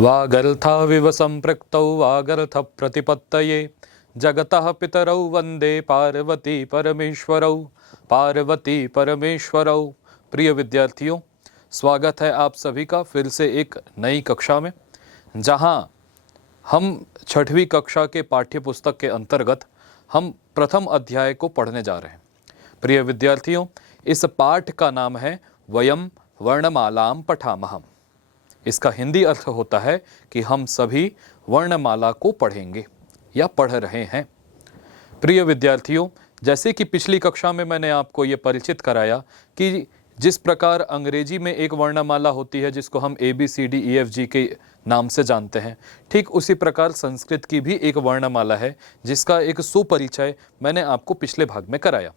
वागर्थाविव संपृक्तौ वागर्थ प्रतिपत्तये जगतः पितरौ वंदे पार्वती परमेश्वरौ। पार्वती परमेश्वरौ। प्रिय विद्यार्थियों, स्वागत है आप सभी का फिर से एक नई कक्षा में, जहां हम 6वीं कक्षा के पाठ्य पुस्तक के अंतर्गत हम प्रथम अध्याय को पढ़ने जा रहे हैं। प्रिय विद्यार्थियों, इस पाठ का नाम है वयम वर्णमालाम पठामहम। इसका हिंदी अर्थ होता है कि हम सभी वर्णमाला को पढ़ेंगे या पढ़ रहे हैं। प्रिय विद्यार्थियों, जैसे कि पिछली कक्षा में मैंने आपको ये परिचित कराया कि जिस प्रकार अंग्रेजी में एक वर्णमाला होती है जिसको हम ABCDEFG के नाम से जानते हैं, ठीक उसी प्रकार संस्कृत की भी एक वर्णमाला है जिसका एक सुपरिचय मैंने आपको पिछले भाग में कराया।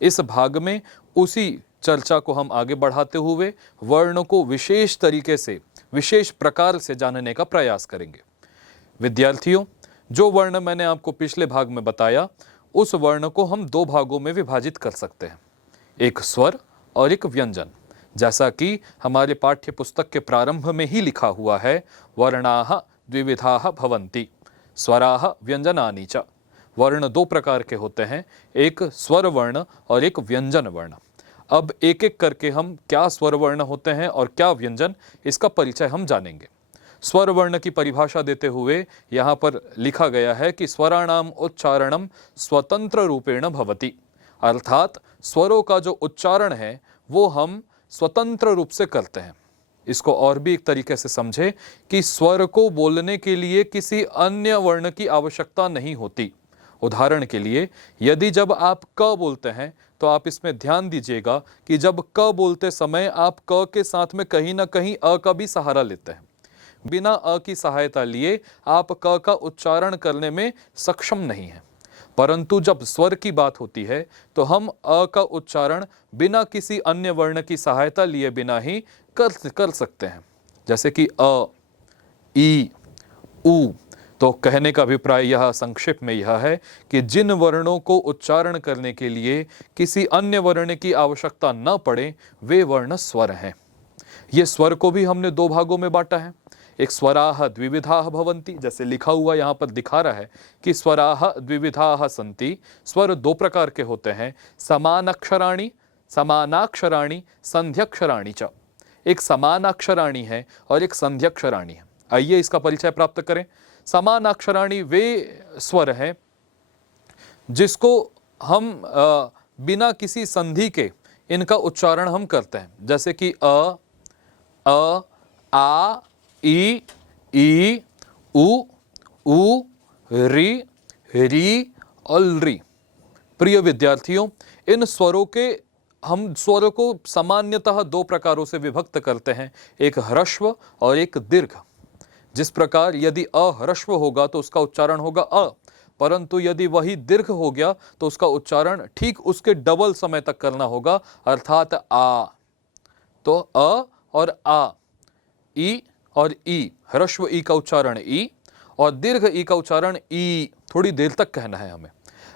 इस भाग में उसी चर्चा को हम आगे बढ़ाते हुए वर्णों को विशेष तरीके से, विशेष प्रकार से जानने का प्रयास करेंगे। विद्यार्थियों, जो वर्ण मैंने आपको पिछले भाग में बताया, उस वर्ण को हम दो भागों में विभाजित कर सकते हैं, एक स्वर और एक व्यंजन। जैसा कि हमारे पाठ्य पुस्तक के प्रारंभ में ही लिखा हुआ है, वर्णाः द्विविधाः भवन्ति स्वराः व्यंजनानि च। वर्ण दो प्रकार के होते हैं, एक स्वर वर्ण और एक व्यंजन वर्ण। अब एक एक करके हम क्या स्वर वर्ण होते हैं और क्या व्यंजन, इसका परिचय हम जानेंगे। स्वर वर्ण की परिभाषा देते हुए यहाँ पर लिखा गया है कि स्वराणाम उच्चारणम स्वतंत्र रूपेण भवति, अर्थात स्वरों का जो उच्चारण है वो हम स्वतंत्र रूप से करते हैं। इसको और भी एक तरीके से समझे कि स्वर को बोलने के लिए किसी अन्य वर्ण की आवश्यकता नहीं होती। उदाहरण के लिए, यदि जब आप क बोलते हैं तो आप इसमें ध्यान दीजिएगा कि जब क बोलते समय आप क के साथ में कहीं ना कहीं अ का भी सहारा लेते हैं। बिना अ की सहायता लिए आप क का उच्चारण करने में सक्षम नहीं हैं। परंतु जब स्वर की बात होती है तो हम अ का उच्चारण बिना किसी अन्य वर्ण की सहायता लिए बिना ही कर सकते हैं। जैसे कि अ, ई, उ। तो कहने का अभिप्राय यह संक्षेप में यह है कि जिन वर्णों को उच्चारण करने के लिए किसी अन्य वर्ण की आवश्यकता न पड़े, वे वर्ण स्वर हैं। ये स्वर को भी हमने दो भागों में बांटा है। एक स्वराः द्विविधाः भवन्ति, जैसे लिखा हुआ यहाँ पर दिखा रहा है कि स्वराः द्विविधाः सन्ति। स्वर दो प्रकार के होते हैं, समानाक्षराणि, समानाक्षराणि, संध्यक्षराणि च। एक समानाक्षराणि है और एक संध्यक्षराणि है। आइए इसका परिचय प्राप्त करें। समानाक्षराणि वे स्वर हैं जिसको हम बिना किसी संधि के इनका उच्चारण हम करते हैं। जैसे कि अ, आ, ई, उ, री, और री। प्रिय विद्यार्थियों, इन स्वरों के हम स्वरों को सामान्यतः दो प्रकारों से विभक्त करते हैं, एक ह्रस्व और एक दीर्घ। जिस प्रकार यदि अ ह्रस्व होगा तो उसका उच्चारण होगा अ, परंतु यदि वही दीर्घ हो गया तो उसका उच्चारण ठीक उसके डबल समय तक करना होगा, अर्थात आ। तो अ और आ, ई और ई, ह्रस्व ई का उच्चारण ई और दीर्घ ई का उच्चारण ई, थोड़ी देर तक कहना है हमें।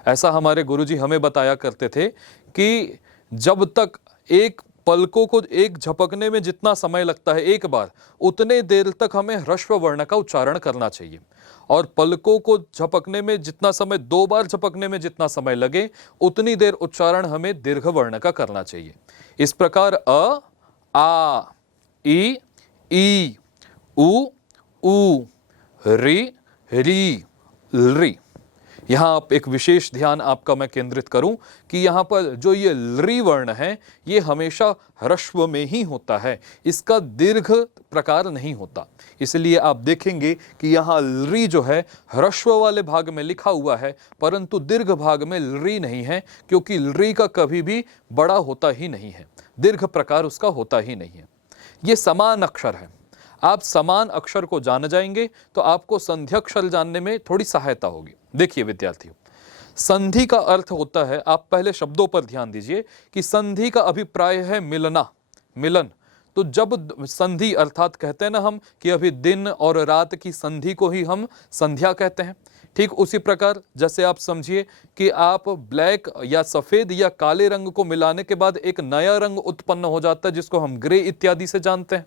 ऐसा हमारे गुरुजी हमें बताया करते थे कि जब तक एक पलकों को एक झपकने में जितना समय लगता है एक बार, उतने देर तक हमें ह्रस्व वर्ण का उच्चारण करना चाहिए, और पलकों को झपकने में जितना समय, दो बार झपकने में जितना समय लगे, उतनी देर उच्चारण हमें दीर्घ वर्ण का करना चाहिए। इस प्रकार अ, आ, ई, उ, री, री। यहाँ आप एक विशेष ध्यान आपका मैं केंद्रित करूं कि यहाँ पर जो ये री वर्ण है ये हमेशा ह्रस्व में ही होता है, इसका दीर्घ प्रकार नहीं होता। इसलिए आप देखेंगे कि यहाँ री जो है ह्रस्व वाले भाग में लिखा हुआ है, परंतु दीर्घ भाग में री नहीं है, क्योंकि री का कभी भी बड़ा होता ही नहीं है, दीर्घ प्रकार उसका होता ही नहीं है। ये समान अक्षर है। आप समान अक्षर को जान जाएंगे तो आपको संध्यक्षर जानने में थोड़ी सहायता होगी। देखिए विद्यार्थियों, संधि का अर्थ होता है, आप पहले शब्दों पर ध्यान दीजिए कि संधि का अभिप्राय है मिलना, मिलन। तो जब संधि अर्थात कहते हैं ना हम कि अभी दिन और रात की संधि को ही हम संध्या कहते हैं, ठीक उसी प्रकार जैसे आप समझिए कि आप ब्लैक या सफेद या काले रंग को मिलाने के बाद एक नया रंग उत्पन्न हो जाता है जिसको हम ग्रे इत्यादि से जानते हैं।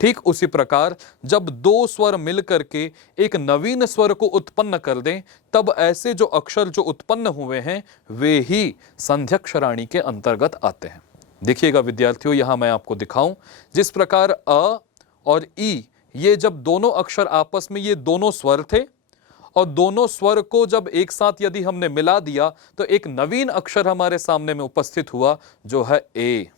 ठीक उसी प्रकार जब दो स्वर मिलकर के एक नवीन स्वर को उत्पन्न कर दें तब ऐसे जो अक्षर जो उत्पन्न हुए हैं वे ही संध्यक्षराणी के अंतर्गत आते हैं। देखिएगा विद्यार्थियों, यहां मैं आपको दिखाऊं, जिस प्रकार अ और ई ये जब दोनों अक्षर आपस में ये दोनों स्वर थे और दोनों स्वर को जब एक साथ यदि हमने मिला दिया तो एक नवीन अक्षर हमारे सामने में उपस्थित हुआ जो है ए।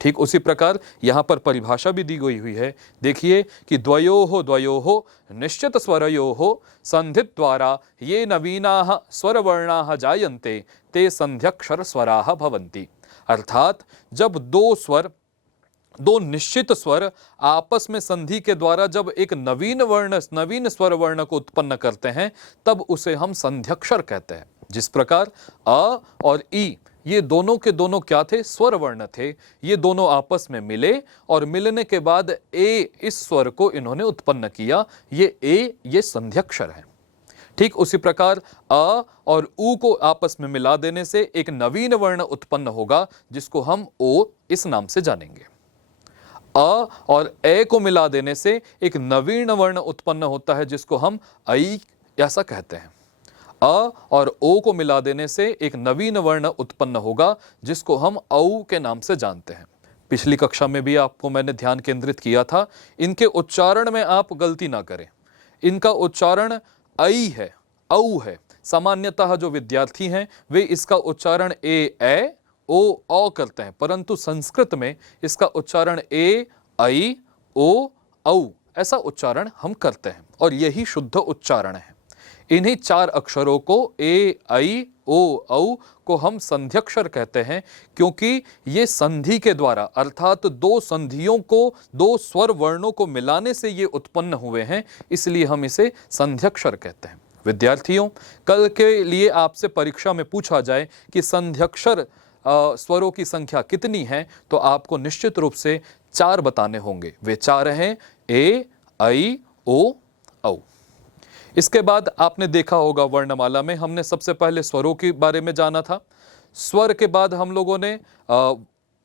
ठीक उसी प्रकार यहां पर परिभाषा भी दी गई हुई है। देखिए कि द्वयोः निश्चित स्वरयोः संधित द्वारा ये नवीनाः स्वरवर्णाः जायन्ते ते संध्यक्षर स्वराः भवन्ति। अर्थात जब दो निश्चित स्वर आपस में संधि के द्वारा जब एक नवीन स्वर वर्ण को उत्पन्न करते हैं तब उसे हम संध्यक्षर कहते हैं। जिस प्रकार अ और ई ये दोनों के दोनों क्या थे? स्वर वर्ण थे। ये दोनों आपस में मिले और मिलने के बाद ए इस स्वर को इन्होंने उत्पन्न किया। ये संध्यक्षर है। ठीक उसी प्रकार अ और उ को आपस में मिला देने से एक नवीन वर्ण उत्पन्न होगा जिसको हम ओ इस नाम से जानेंगे। अ और ए को मिला देने से एक नवीन वर्ण उत्पन्न होता है जिसको हम ऐ ऐसा कहते हैं। अ और ओ को मिला देने से एक नवीन वर्ण उत्पन्न होगा जिसको हम औ के नाम से जानते हैं। पिछली कक्षा में भी आपको मैंने ध्यान केंद्रित किया था, इनके उच्चारण में आप गलती ना करें। इनका उच्चारण ऐ है, औ है। सामान्यतः जो विद्यार्थी हैं वे इसका उच्चारण ए ओ औ करते हैं, परंतु संस्कृत में इसका उच्चारण ए ऐ ओ औ ऐसा उच्चारण हम करते हैं और यही शुद्ध उच्चारण है। इन्हीं चार अक्षरों को ए ऐ ओ औ को हम संध्यक्षर कहते हैं क्योंकि ये संधि के द्वारा अर्थात दो संधियों को, दो स्वर वर्णों को मिलाने से ये उत्पन्न हुए हैं, इसलिए हम इसे संध्यक्षर कहते हैं। विद्यार्थियों, कल के लिए आपसे परीक्षा में पूछा जाए कि संध्यक्षर स्वरों की संख्या कितनी है तो आपको निश्चित रूप से 4 बताने होंगे। वे 4 हैं ए ऐ ओ औ। इसके बाद आपने देखा होगा वर्णमाला में हमने सबसे पहले स्वरों के बारे में जाना था। स्वर के बाद हम लोगों ने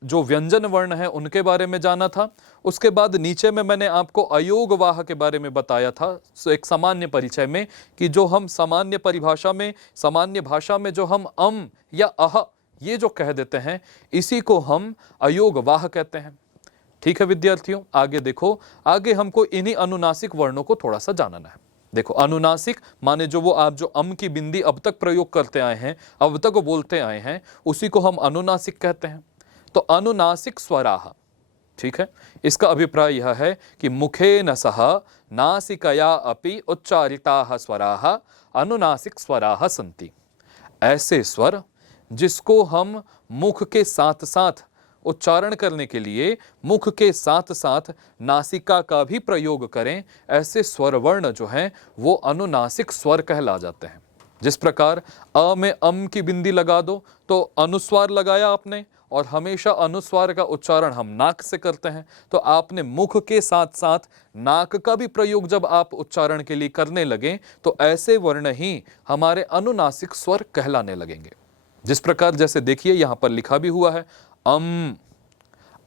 जो व्यंजन वर्ण है उनके बारे में जाना था। उसके बाद नीचे में मैंने आपको अयोगवाह के बारे में बताया था एक सामान्य परिचय में कि जो हम सामान्य परिभाषा में, सामान्य भाषा में जो हम अम या अह ये जो कह देते हैं इसी को हम अयोगवाह कहते हैं। ठीक है विद्यार्थियों, आगे देखो, आगे हमको इन्हीं अनुनासिक वर्णों को थोड़ा सा जानना है। देखो, अनुनासिक माने जो वो आप जो अम की बिंदी अब तक प्रयोग करते आए हैं, अब तक बोलते आए हैं, उसी को हम अनुनासिक कहते हैं। तो अनुनासिक स्वराः, ठीक है, इसका अभिप्राय यह है कि मुखेन सह नासिकया अपि उच्चारिताः स्वराः अनुनासिक स्वराः सन्ति। ऐसे स्वर जिसको हम मुख के साथ साथ उच्चारण करने के लिए मुख के साथ साथ नासिका का भी प्रयोग करें, ऐसे स्वर वर्ण जो हैं वो अनुनासिक स्वर कहला जाते हैं। जिस प्रकार अ में अम की बिंदी लगा दो तो अनुस्वार लगाया आपने, और हमेशा अनुस्वार का उच्चारण हम नाक से करते हैं, तो आपने मुख के साथ साथ नाक का भी प्रयोग जब आप उच्चारण के लिए करने लगें तो ऐसे वर्ण ही हमारे अनुनासिक स्वर कहलाने लगेंगे। जिस प्रकार जैसे देखिए यहां पर लिखा भी हुआ है अम,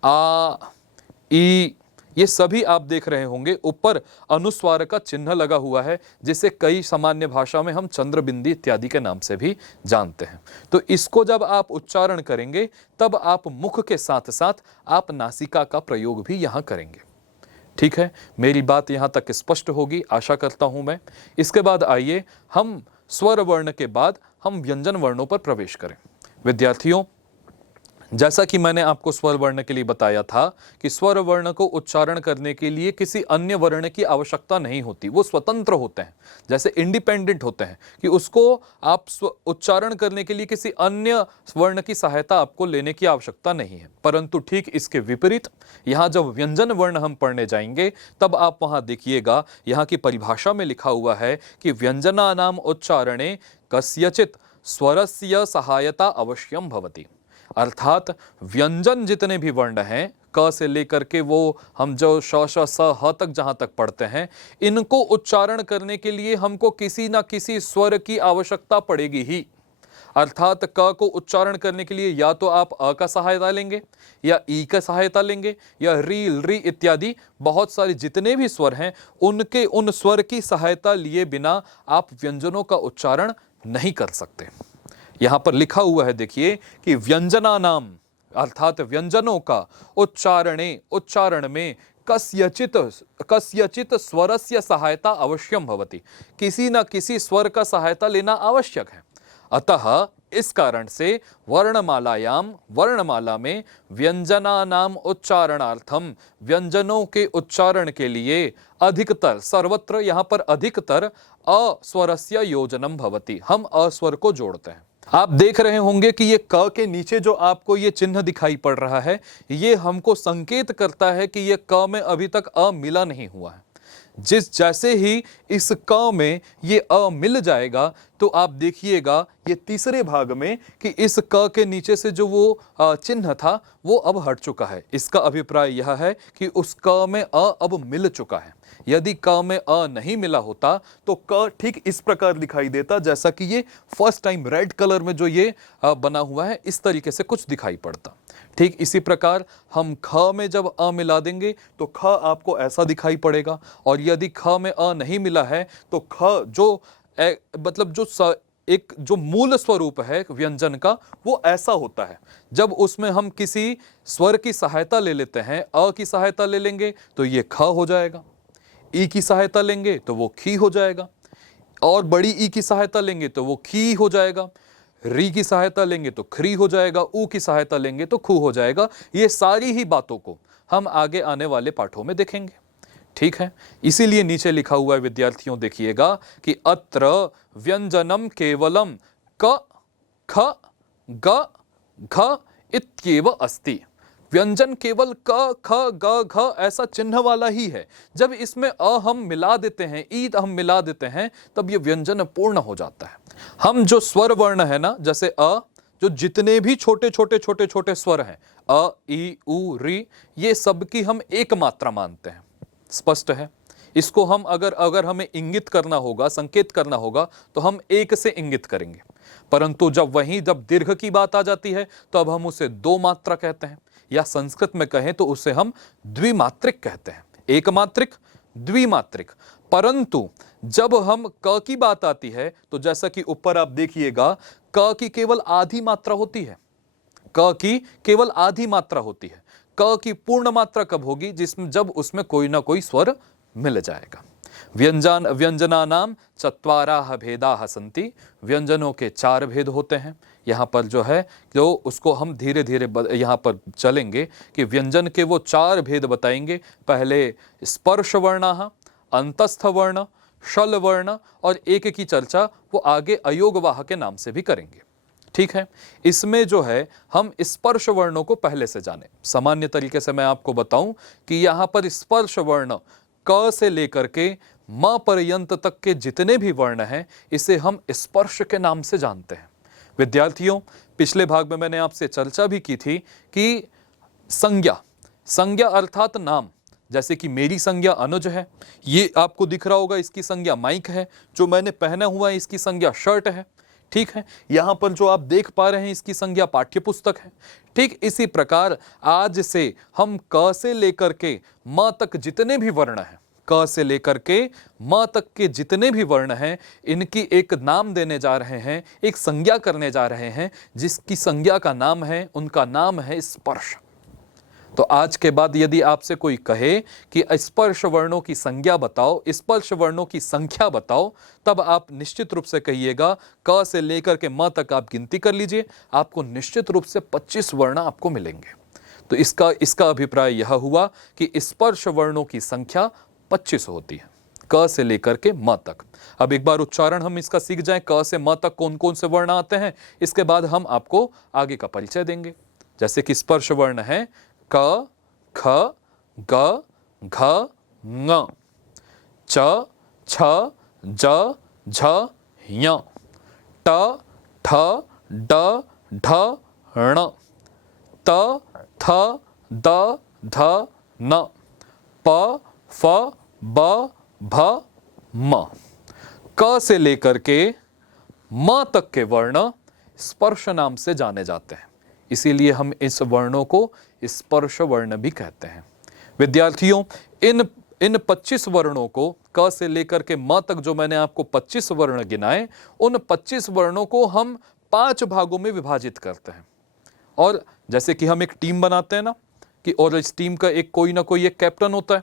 आ, ई, ये सभी आप देख रहे होंगे ऊपर अनुस्वार का चिन्ह लगा हुआ है जिसे कई सामान्य भाषा में हम चंद्रबिंदी इत्यादि के नाम से भी जानते हैं। तो इसको जब आप उच्चारण करेंगे तब आप मुख के साथ साथ आप नासिका का प्रयोग भी यहां करेंगे। ठीक है, मेरी बात यहां तक स्पष्ट होगी आशा करता हूं मैं। इसके बाद आइए हम स्वर वर्ण के बाद हम व्यंजन वर्णों पर प्रवेश करें। विद्यार्थियों, जैसा कि मैंने आपको स्वर वर्ण के लिए बताया था कि स्वर वर्ण को उच्चारण करने के लिए किसी अन्य वर्ण की आवश्यकता नहीं होती, वो स्वतंत्र होते हैं, जैसे इंडिपेंडेंट होते हैं कि उसको आप उच्चारण करने के लिए किसी अन्य वर्ण की सहायता आपको लेने की आवश्यकता नहीं है। परंतु ठीक इसके विपरीत यहाँ जब व्यंजन वर्ण हम पढ़ने जाएंगे तब आप वहाँ देखिएगा यहाँ की परिभाषा में लिखा हुआ है कि व्यंजनानाम उच्चारणे कस्यचित् स्वरस्य सहायता अवश्यम भवति। अर्थात व्यंजन जितने भी वर्ण हैं, क से लेकर के वो हम जो श श स ह तक जहां तक पढ़ते हैं, इनको उच्चारण करने के लिए हमको किसी ना किसी स्वर की आवश्यकता पड़ेगी ही। अर्थात क को उच्चारण करने के लिए या तो आप अ का सहायता लेंगे, या ई का सहायता लेंगे, या री री इत्यादि बहुत सारे जितने भी स्वर हैं उनके उन स्वर की सहायता लिए बिना आप व्यंजनों का उच्चारण नहीं कर सकते। यहां पर लिखा हुआ है, देखिए कि व्यंजना नाम अर्थात व्यंजनों का उच्चारण में कस्यचित स्वरस्य सहायता अवश्यम भवति, किसी न किसी स्वर का सहायता लेना आवश्यक है। अतः इस कारण से वर्णमाला में व्यंजनानाम उच्चारणार्थम, व्यंजनों के उच्चारण के लिए अधिकतर, सर्वत्र यहां पर अधिकतर अस्वरस्य योजनम भवति, हम अस्वर को जोड़ते हैं। आप देख रहे होंगे कि ये क के नीचे जो आपको ये चिन्ह दिखाई पड़ रहा है, ये हमको संकेत करता है कि ये क में अभी तक अ मिला नहीं हुआ है। जैसे ही इस क में ये अ मिल जाएगा तो आप देखिएगा ये तीसरे भाग में कि इस क के नीचे से जो वो चिन्ह था वो अब हट चुका है। इसका अभिप्राय यह है कि उस क में अ अब मिल चुका है। यदि क में अ नहीं मिला होता तो क ठीक इस प्रकार दिखाई देता, जैसा कि ये फर्स्ट टाइम रेड कलर में जो ये बना हुआ है इस तरीके से कुछ दिखाई पड़ता। ठीक इसी प्रकार हम ख में जब अ मिला देंगे तो ख आपको ऐसा दिखाई पड़ेगा, और यदि ख में अ नहीं मिला है तो ख जो मतलब जो एक जो मूल स्वरूप है व्यंजन का वो ऐसा होता है। जब उसमें हम किसी स्वर की सहायता ले लेते हैं, अ की सहायता ले लेंगे तो ये ख हो जाएगा, ई की सहायता लेंगे तो वो खी हो जाएगा, और बड़ी ई की सहायता लेंगे तो वो खी हो जाएगा, री की सहायता लेंगे तो खरी हो जाएगा, ऊ की सहायता लेंगे तो खू हो जाएगा। ये सारी ही बातों को हम आगे आने वाले पाठों में देखेंगे। ठीक है, इसीलिए नीचे लिखा हुआ है विद्यार्थियों, देखिएगा कि अत्र व्यंजनम केवलम क ख ग घ इत्येव अस्ति। व्यंजन केवल क ख ग घ ऐसा चिन्ह वाला ही है। जब इसमें अ हम मिला देते हैं, ई हम मिला देते हैं, तब ये व्यंजन पूर्ण हो जाता है। हम जो स्वर वर्ण है ना, जैसे अ, जो जितने भी छोटे छोटे स्वर हैं, अ ई उ री, ये सब की हम एक मात्रा मानते हैं। स्पष्ट है। इसको हम अगर हमें इंगित करना होगा, संकेत करना होगा, तो हम एक से इंगित करेंगे। परंतु जब दीर्घ की बात आ जाती है तो अब हम उसे दो मात्रा कहते हैं, या संस्कृत में कहें तो उसे हम द्विमात्रिक कहते हैं। एक मात्रिक, द्विमात्रिक। परंतु जब हम क की बात आती है तो जैसा कि ऊपर आप देखिएगा, क की केवल आधी मात्रा होती है। क की केवल आधी मात्रा होती है। क की पूर्ण मात्रा कब होगी? जिसमें जब उसमें कोई ना कोई स्वर मिल जाएगा। व्यंजनानाम चत्वाराः भेदाः सन्ति, व्यंजनों के चार भेद होते हैं। यहाँ पर जो है जो उसको हम धीरे धीरे यहाँ पर चलेंगे कि व्यंजन के वो चार भेद बताएंगे। पहले स्पर्श वर्णाः, अंतस्थ वर्ण, शल वर्ण, और एक की चर्चा वो आगे अयोगवाह के नाम से भी करेंगे। ठीक है, इसमें जो है हम स्पर्श वर्णों को पहले से जाने। सामान्य तरीके से मैं आपको बताऊं कि यहाँ पर स्पर्श वर्ण क से लेकर के म पर्यंत तक के जितने भी वर्ण हैं, इसे हम स्पर्श के नाम से जानते हैं। विद्यार्थियों, पिछले भाग में मैंने आपसे चर्चा भी की थी कि संज्ञा अर्थात नाम, जैसे कि मेरी संज्ञा अनुज है, ये आपको दिख रहा होगा, इसकी संज्ञा माइक है। जो मैंने पहना हुआ है इसकी संज्ञा शर्ट है। ठीक है, यहां पर जो आप देख पा रहे हैं इसकी संज्ञा पाठ्य पुस्तक है। ठीक इसी प्रकार आज से हम क से लेकर के म तक जितने भी वर्ण हैं, क से लेकर के म तक के जितने भी वर्ण हैं, इनकी एक नाम देने जा रहे हैं, एक संज्ञा करने जा रहे हैं, जिसकी संज्ञा का नाम है, उनका नाम है स्पर्श। तो आज के बाद यदि आपसे कोई कहे कि स्पर्श वर्णों की संज्ञा बताओ, स्पर्श वर्णों की संख्या बताओ, तब आप निश्चित रूप से कहिएगा, क से लेकर के म तक आप गिनती कर लीजिए, आपको निश्चित रूप से 25 वर्ण आपको मिलेंगे। तो इसका अभिप्राय यह हुआ कि स्पर्श वर्णों की संख्या 25 होती है, क से लेकर के म तक। अब एक बार उच्चारण हम इसका सीख जाएं, क से म तक कौन कौन से वर्ण आते हैं, इसके बाद हम आपको आगे का परिचय देंगे। जैसे कि स्पर्श वर्ण है क, ख, ग, घ, ङ, च, छ, ज, झ, ञ, ट, ठ, ड, ढ, ण, त, थ, द, ध न, प फ ब भ म। क से लेकर के म तक के वर्ण स्पर्श नाम से जाने जाते हैं, इसीलिए हम इस वर्णों को स्पर्श वर्ण भी कहते हैं। विद्यार्थियों, इन 25 वर्णों को, क से लेकर के म तक जो मैंने आपको 25 वर्ण गिनाए, उन 25 वर्णों को हम 5 भागों में विभाजित करते हैं। और जैसे कि हम एक टीम बनाते हैं ना, कि और इस टीम का एक कोई ना कोई एक कैप्टन होता है,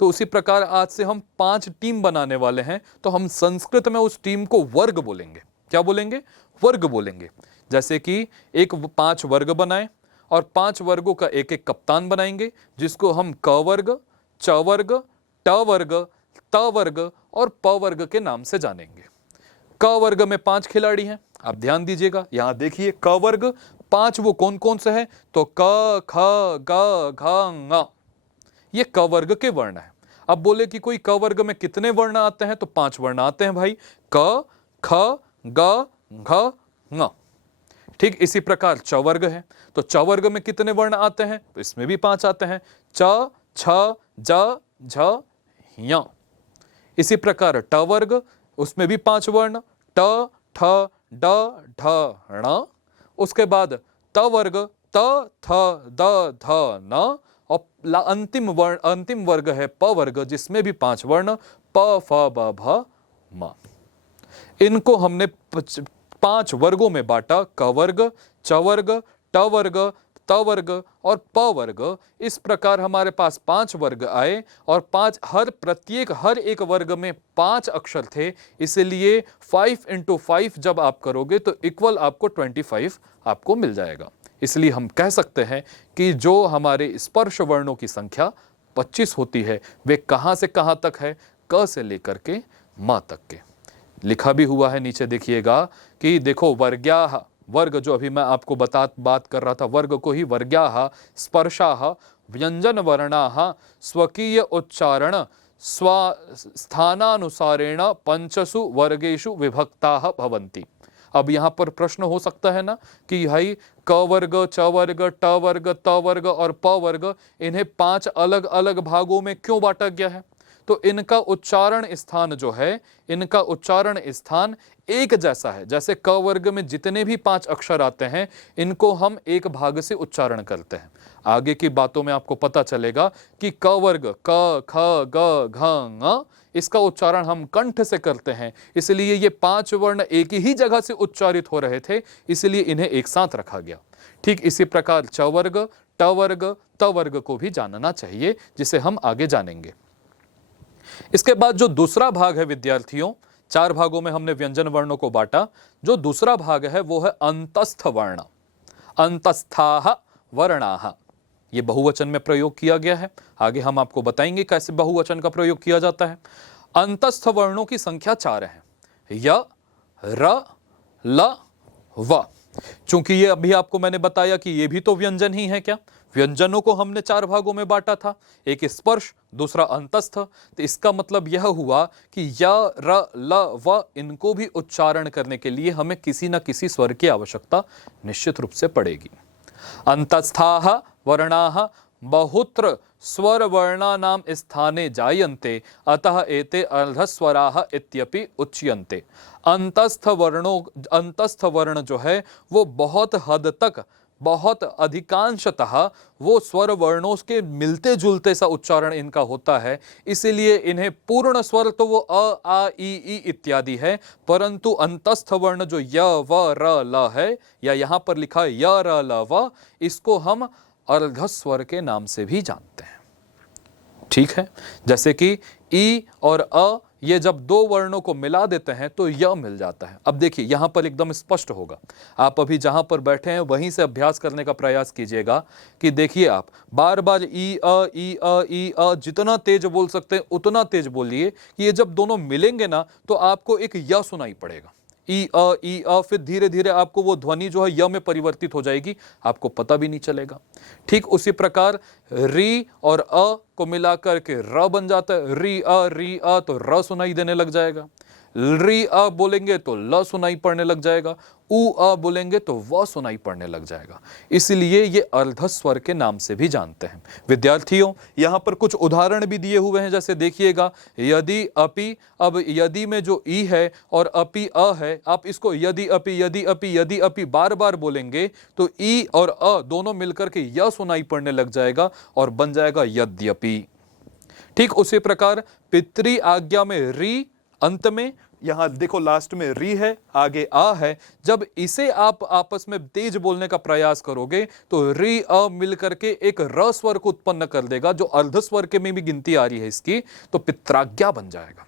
तो उसी प्रकार आज से हम 5 टीम बनाने वाले हैं। तो हम संस्कृत में उस टीम को वर्ग बोलेंगे। क्या बोलेंगे? वर्ग बोलेंगे। जैसे कि 5 वर्ग बनाए और 5 वर्गों का एक एक कप्तान बनाएंगे, जिसको हम क वर्ग, च वर्ग, ट वर्ग, त वर्ग और प वर्ग के नाम से जानेंगे। क वर्ग में 5 खिलाड़ी हैं, आप ध्यान दीजिएगा। यहां देखिए क वर्ग 5 वो कौन कौन से हैं? तो क, ख, ग, घ, ङ, ये क वर्ग के वर्ण हैं। अब बोले कि कोई क वर्ग में कितने वर्ण आते हैं? तो 5 वर्ण आते हैं भाई, क, ख, ग, घ, ङ। ठीक इसी प्रकार च वर्ग है, तो च वर्ग में कितने वर्ण आते हैं? तो इसमें भी 5 आते हैं, च, छ, ज, झ, य। इसी प्रकार ट वर्ग, उसमें भी 5 वर्ण, ट, ठ, ड, ढ, ण। उसके बाद त वर्ग, त, थ, द, ध, न। और अंतिम वर्ग है प वर्ग, जिसमें भी 5 वर्ण, प, फ, ब, भ, म। इनको हमने 5 वर्गों में बांटा, क वर्ग, च वर्ग, ट वर्ग, त वर्ग और प वर्ग। इस प्रकार हमारे पास 5 वर्ग आए और हर एक वर्ग में 5 अक्षर थे, इसलिए 5 × 5 जब आप करोगे तो इक्वल आपको 25 आपको मिल जाएगा। इसलिए हम कह सकते हैं कि जो हमारे स्पर्श वर्णों की संख्या 25 होती है, वे कहां से कहां तक है? क से लेकर के म तक के। लिखा भी हुआ है नीचे, देखिएगा कि देखो वर्ग्याः, वर्ग जो अभी मैं आपको बात कर रहा था, वर्ग को ही वर्ग्याः स्पर्शाः व्यंजन वर्णाः स्वकीय उच्चारण स्थानानुसारेण 5 वर्गेषु विभक्ताः भवन्ति। अब यहाँ पर प्रश्न हो सकता है ना कि भाई क वर्ग, च वर्ग, ट वर्ग, त वर्ग और प वर्ग, इन्हें 5 अलग अलग भागों में क्यों बांटा गया है? तो इनका उच्चारण स्थान जो है, इनका उच्चारण स्थान एक जैसा है। जैसे क वर्ग में जितने भी 5 अक्षर आते हैं, इनको हम एक भाग से उच्चारण करते हैं। आगे की बातों में आपको पता चलेगा कि क वर्ग क, ख, ग, घ, ङ, इसका उच्चारण हम कंठ से करते हैं, इसलिए ये 5 वर्ण एक ही जगह से उच्चारित हो रहे थे, इसलिए इन्हें एक साथ रखा गया। ठीक इसी प्रकार च वर्ग, ट वर्ग, त वर्ग को भी जानना चाहिए, जिसे हम आगे जानेंगे। इसके बाद जो दूसरा भाग है विद्यार्थियों, 4 भागों में हमने व्यंजन वर्णों को बांटा। जो दूसरा भाग है वो है अंतस्थ वर्ण। अंतस्थाः वर्णाः, ये बहुवचन में प्रयोग किया गया है। आगे हम आपको बताएंगे कैसे बहुवचन का प्रयोग किया जाता है। अंतस्थ वर्णों की संख्या 4 है, य, र, ल, व। चूंकि ये अभी आपको मैंने बताया कि ये भी तो व्यंजन ही है क्या, व्यंजनों को हमने 4 भागों में बांटा था, एक स्पर्श, दूसरा अंतस्थ। तो इसका मतलब यह हुआ कि य, र, ल, व, इनको भी उच्चारण करने के लिए हमें किसी न किसी स्वर की आवश्यकता निश्चित रूप से पड़ेगी। अंतस्थाः वर्णाः बहुत्र स्वर वर्णानाम स्थाने जायन्ते, अतः एते अर्धस्वराः इत्यपि उच्यन्ते। अंतस्थ वर्ण जो है वो बहुत हद तक, बहुत अधिकांशतः वो स्वर वर्णों के मिलते जुलते सा उच्चारण इनका होता है, इसीलिए इन्हें पूर्ण स्वर तो वो अ, आ, ई इत्यादि है, परंतु अंतस्थ वर्ण जो य, व, र, ल है, या यहाँ पर लिखा है य, र, ल, व, इसको हम अर्धस्वर के नाम से भी जानते हैं। ठीक है, जैसे कि ई और अ, ये जब 2 वर्णों को मिला देते हैं तो य मिल जाता है। अब देखिए यहां पर एकदम स्पष्ट होगा, आप अभी जहां पर बैठे हैं वहीं से अभ्यास करने का प्रयास कीजिएगा कि देखिए आप बार बार ई अ जितना तेज बोल सकते हैं उतना तेज बोलिए कि ये जब दोनों मिलेंगे ना तो आपको एक य सुनाई पड़ेगा। ई अ, फिर धीरे धीरे आपको वो ध्वनि जो है य में परिवर्तित हो जाएगी, आपको पता भी नहीं चलेगा। ठीक उसी प्रकार री और अ को मिलाकर के र बन जाता है, री अ तो र सुनाई देने लग जाएगा। री अ बोलेंगे तो ल सुनाई पड़ने लग जाएगा। ऊ अ बोलेंगे तो व सुनाई पड़ने लग जाएगा, इसलिए ये अर्धस्वर के नाम से भी जानते हैं। विद्यार्थियों, यहां पर कुछ उदाहरण भी दिए हुए हैं, जैसे देखिएगा यदि अपि, अब यदि में जो ई है और अपि अ है, आप इसको यदि अपि यदि अपि यदि अपि बार बार बोलेंगे तो ई और अ दोनों मिलकर के य सुनाई पड़ने लग जाएगा और बन जाएगा यद्यपि। ठीक उसी प्रकार पितृ आज्ञा में री अंत में, यहां देखो लास्ट में री है, आगे आ है, जब इसे आप आपस में तेज बोलने का प्रयास करोगे तो री अ मिलकर के एक र स्वर को उत्पन्न कर देगा, जो अर्धस्वर के में भी गिनती आ रही है इसकी, तो पित्राज्ञा बन जाएगा।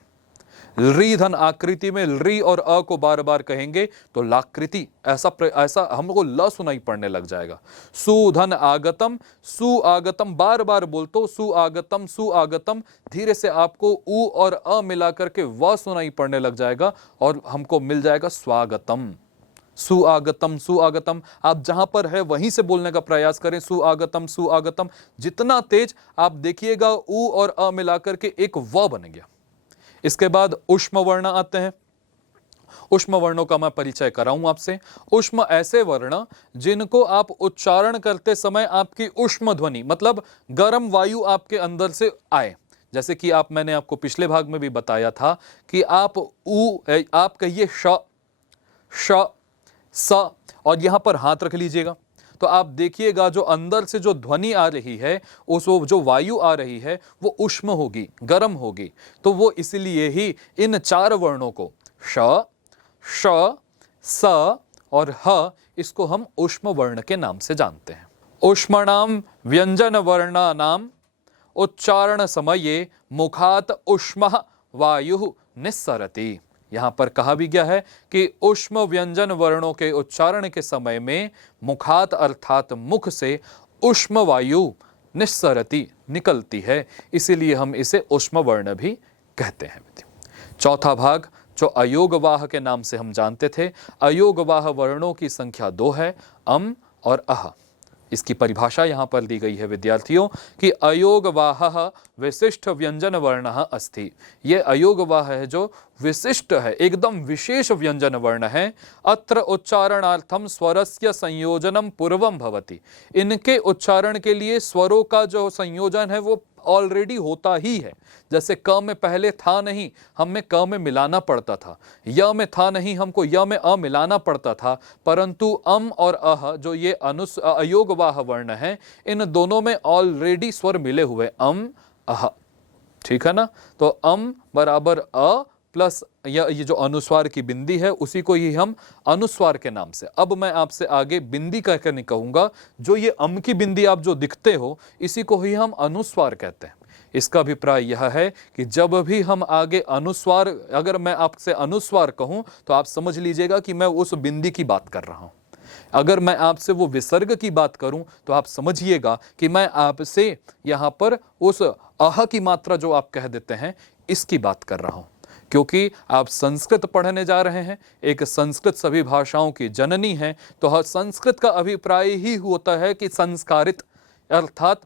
री धन आकृति में री और अ को बार बार कहेंगे तो लाकृति, ऐसा हमको ल सुनाई पड़ने लग जाएगा। सुधन आगतम, सु आगतम बार बार बोलतो, सु आगतम, धीरे से आपको उ और अ मिला करके व सुनाई पड़ने लग जाएगा और हमको मिल जाएगा स्वागतम। सुआगतम, आप जहां पर है वहीं से बोलने का प्रयास करें। सुआगतम, जितना तेज आप देखिएगा उ और अ मिलाकर के एक व बन गया। इसके बाद उष्म वर्ण आते हैं। उष्म वर्णों का मैं परिचय कराऊं आपसे। उष्म ऐसे वर्ण जिनको आप उच्चारण करते समय आपकी उष्म ध्वनि, मतलब गर्म वायु आपके अंदर से आए। जैसे कि मैंने आपको पिछले भाग में भी बताया था कि आप कहिए श, स, और यहां पर हाथ रख लीजिएगा, तो आप देखिएगा जो अंदर से जो ध्वनि आ रही है, उस जो वायु आ रही है वो उष्म होगी, गर्म होगी। तो वो इसलिए ही इन चार वर्णों को श, श, स और ह, इसको हम उष्म वर्ण के नाम से जानते हैं। उष्मणाम व्यंजन वर्णानाम उच्चारण समये मुखात उष्मः वायुः निस्सरति। यहां पर कहा भी गया है कि उष्म व्यंजन वर्णों के उच्चारण के समय में मुखात अर्थात मुख से उष्म वायु निस्सरति निकलती है, इसीलिए हम इसे उष्म वर्ण भी कहते हैं। चौथा भाग जो अयोगवाह के नाम से हम जानते थे, अयोगवाह वर्णों की संख्या 2 है, अम और अह। इसकी परिभाषा यहां पर दी गई है विद्यार्थियों कि अयोगवाहः विशिष्ट व्यंजन वर्णः अस्ति। ये अयोगवाह है जो विशिष्ट है, एकदम विशेष व्यंजन वर्ण है। अत्र उच्चारणार्थम स्वरस्य संयोजनम पूर्वम भवति। इनके उच्चारण के लिए स्वरों का जो संयोजन है वो ऑलरेडी होता ही है। जैसे क में पहले था नहीं, हमें क में मिलाना पड़ता था, य में था नहीं, हमको य में अ मिलाना पड़ता था, परंतु अम और अह जो ये अयोगवाह वर्ण है, इन दोनों में ऑलरेडी स्वर मिले हुए, अम अह। ठीक है ना? तो अम बराबर अ प्लस ये जो अनुस्वार की बिंदी है उसी को ही हम अनुस्वार के नाम से, अब मैं आपसे आगे बिंदी कहकर नहीं कहूंगा, जो ये अम की बिंदी आप जो दिखते हो इसी को ही हम अनुस्वार कहते हैं। इसका अभिप्राय यह है कि जब भी हम आगे अनुस्वार, अगर मैं आपसे अनुस्वार कहूं तो आप समझ लीजिएगा कि मैं उस बिंदी की बात कर रहा हूं। अगर मैं आपसे वो विसर्ग की बात करूं तो आप समझिएगा कि मैं आपसे यहां पर उस अह की मात्रा जो आप कह देते हैं इसकी बात कर रहा हूं, क्योंकि आप संस्कृत पढ़ने जा रहे हैं। एक संस्कृत सभी भाषाओं की जननी है, तो संस्कृत का अभिप्राय ही होता है कि संस्कारित, अर्थात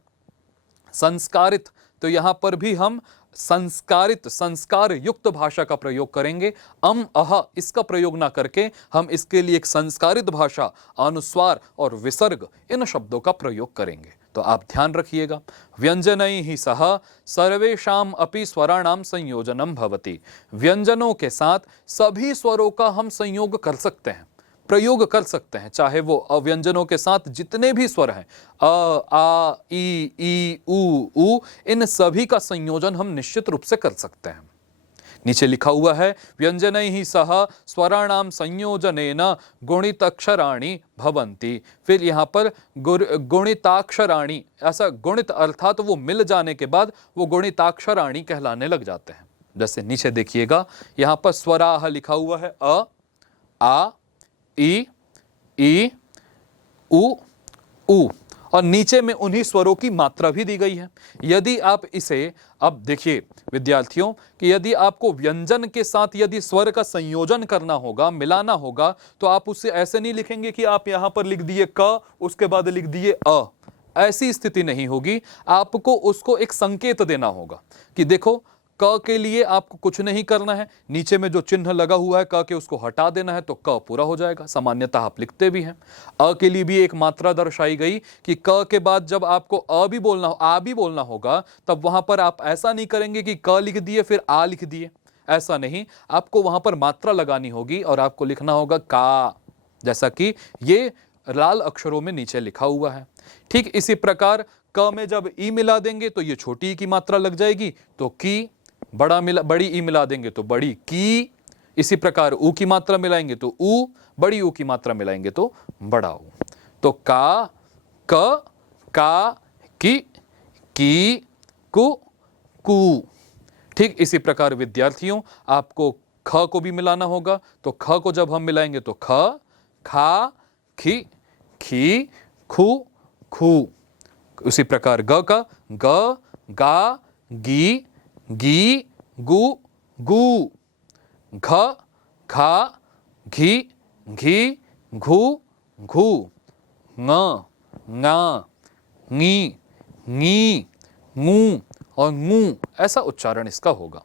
संस्कारित। तो यहां पर भी हम संस्कारित, संस्कार युक्त भाषा का प्रयोग करेंगे। अम अह इसका प्रयोग ना करके हम इसके लिए एक संस्कारित भाषा, अनुस्वार और विसर्ग इन शब्दों का प्रयोग करेंगे। तो आप ध्यान रखिएगा, व्यंजनैः सह सर्वेषाम अपि स्वराणाम संयोजनम भवति। व्यंजनों के साथ सभी स्वरों का हम संयोग कर सकते हैं, प्रयोग कर सकते हैं, चाहे वो अव्यंजनों के साथ जितने भी स्वर हैं, अ, आ, ई, उ, इन सभी का संयोजन हम निश्चित रूप से कर सकते हैं। नीचे लिखा हुआ है व्यंजनैः सह स्वराणाम संयोजनेन गुणिताक्षराणि भवन्ति। फिर यहाँ पर गुणिताक्षराणि, ऐसा गुणित अर्थात वो मिल जाने के बाद वो गुणिताक्षराणि कहलाने लग जाते हैं। जैसे नीचे देखिएगा यहाँ पर स्वराह लिखा हुआ है, अ, आ, ई, उ, और नीचे में उन्हीं स्वरों की मात्रा भी दी गई है। यदि आप इसे, अब देखिए विद्यार्थियों कि यदि आपको व्यंजन के साथ यदि स्वर का संयोजन करना होगा, मिलाना होगा, तो आप उसे ऐसे नहीं लिखेंगे कि आप यहां पर लिख दिए क, उसके बाद लिख दिए अ। ऐसी स्थिति नहीं होगी, आपको उसको एक संकेत देना होगा कि देखो क के लिए आपको कुछ नहीं करना है, नीचे में जो चिन्ह लगा हुआ है क के उसको हटा देना है तो क पूरा हो जाएगा। सामान्यतः आप लिखते भी हैं। अ के लिए भी एक मात्रा दर्शाई गई कि क के बाद जब आपको अ भी बोलना आ भी बोलना होगा, तब वहां पर आप ऐसा नहीं करेंगे कि क लिख दिए फिर आ लिख दिए, ऐसा नहीं, आपको वहां पर मात्रा लगानी होगी और आपको लिखना होगा का, जैसा कि ये लाल अक्षरों में नीचे लिखा हुआ है। ठीक इसी प्रकार क में जब ई मिला देंगे तो ये छोटी ई की मात्रा लग जाएगी तो की, बड़ी ई मिला देंगे तो बड़ी की, इसी प्रकार ऊ की मात्रा मिलाएंगे तो ऊ, बड़ी ऊ की मात्रा मिलाएंगे तो बड़ा ऊ। तो का, क, का, की, कु, कू। ठीक इसी प्रकार विद्यार्थियों आपको ख को भी मिलाना होगा, तो ख को जब हम मिलाएंगे तो ख, खा, खी, खी, खू, खू। उसी प्रकार ग का ग, गा, गी, गी, गु, गू। घ, घा, घी, घी, घू, घू। ङ, ङा, ङी, ङी, ङू और ङू, ऐसा उच्चारण इसका होगा।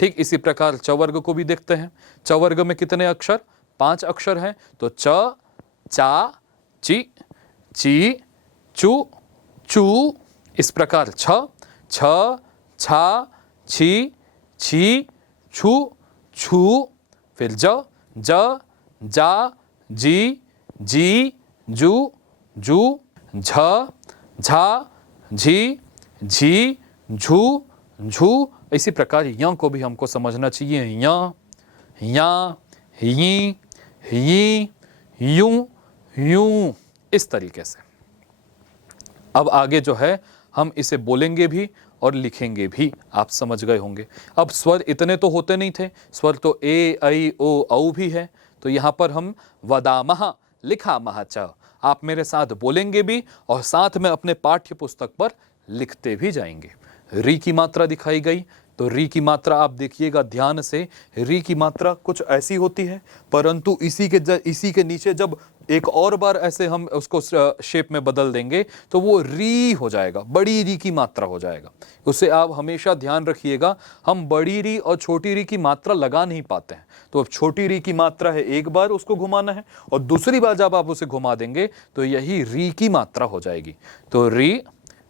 ठीक इसी प्रकार चवर्ग को भी देखते हैं। चवर्ग में कितने अक्षर? 5 अक्षर हैं। तो च, चा, ची, ची, चू, चू। इस प्रकार छ, छ, छा, छी, छी, छू, छू। फिर ज, ज, जा, जी, जी, जू, जू। झ, झा, झी, झी, झू, झू। इसी प्रकार य को भी हमको समझना चाहिए। य, या, यी, यी, यूं, यूं, इस तरीके से। अब आगे जो है हम इसे बोलेंगे भी और लिखेंगे भी, आप समझ गए होंगे। अब स्वर इतने तो होते नहीं थे, स्वर तो ए, ऐ, ओ, औ भी है। तो यहां पर हम वदामः, लिखामः च, आप मेरे साथ बोलेंगे भी और साथ में अपने पाठ्य पुस्तक पर लिखते भी जाएंगे। री की मात्रा दिखाई गई, तो री की मात्रा आप देखिएगा ध्यान से। री की मात्रा कुछ ऐसी होती है, परंतु इसी के नीचे जब एक और बार ऐसे हम उसको शेप में बदल देंगे तो वो री हो जाएगा, बड़ी री की मात्रा हो जाएगा। उसे आप हमेशा ध्यान रखिएगा, हम बड़ी री और छोटी री की मात्रा लगा नहीं पाते हैं। तो अब छोटी री की मात्रा है, एक बार उसको घुमाना है और दूसरी बार जब आप उसे घुमा देंगे तो यही री की मात्रा हो जाएगी। तो री,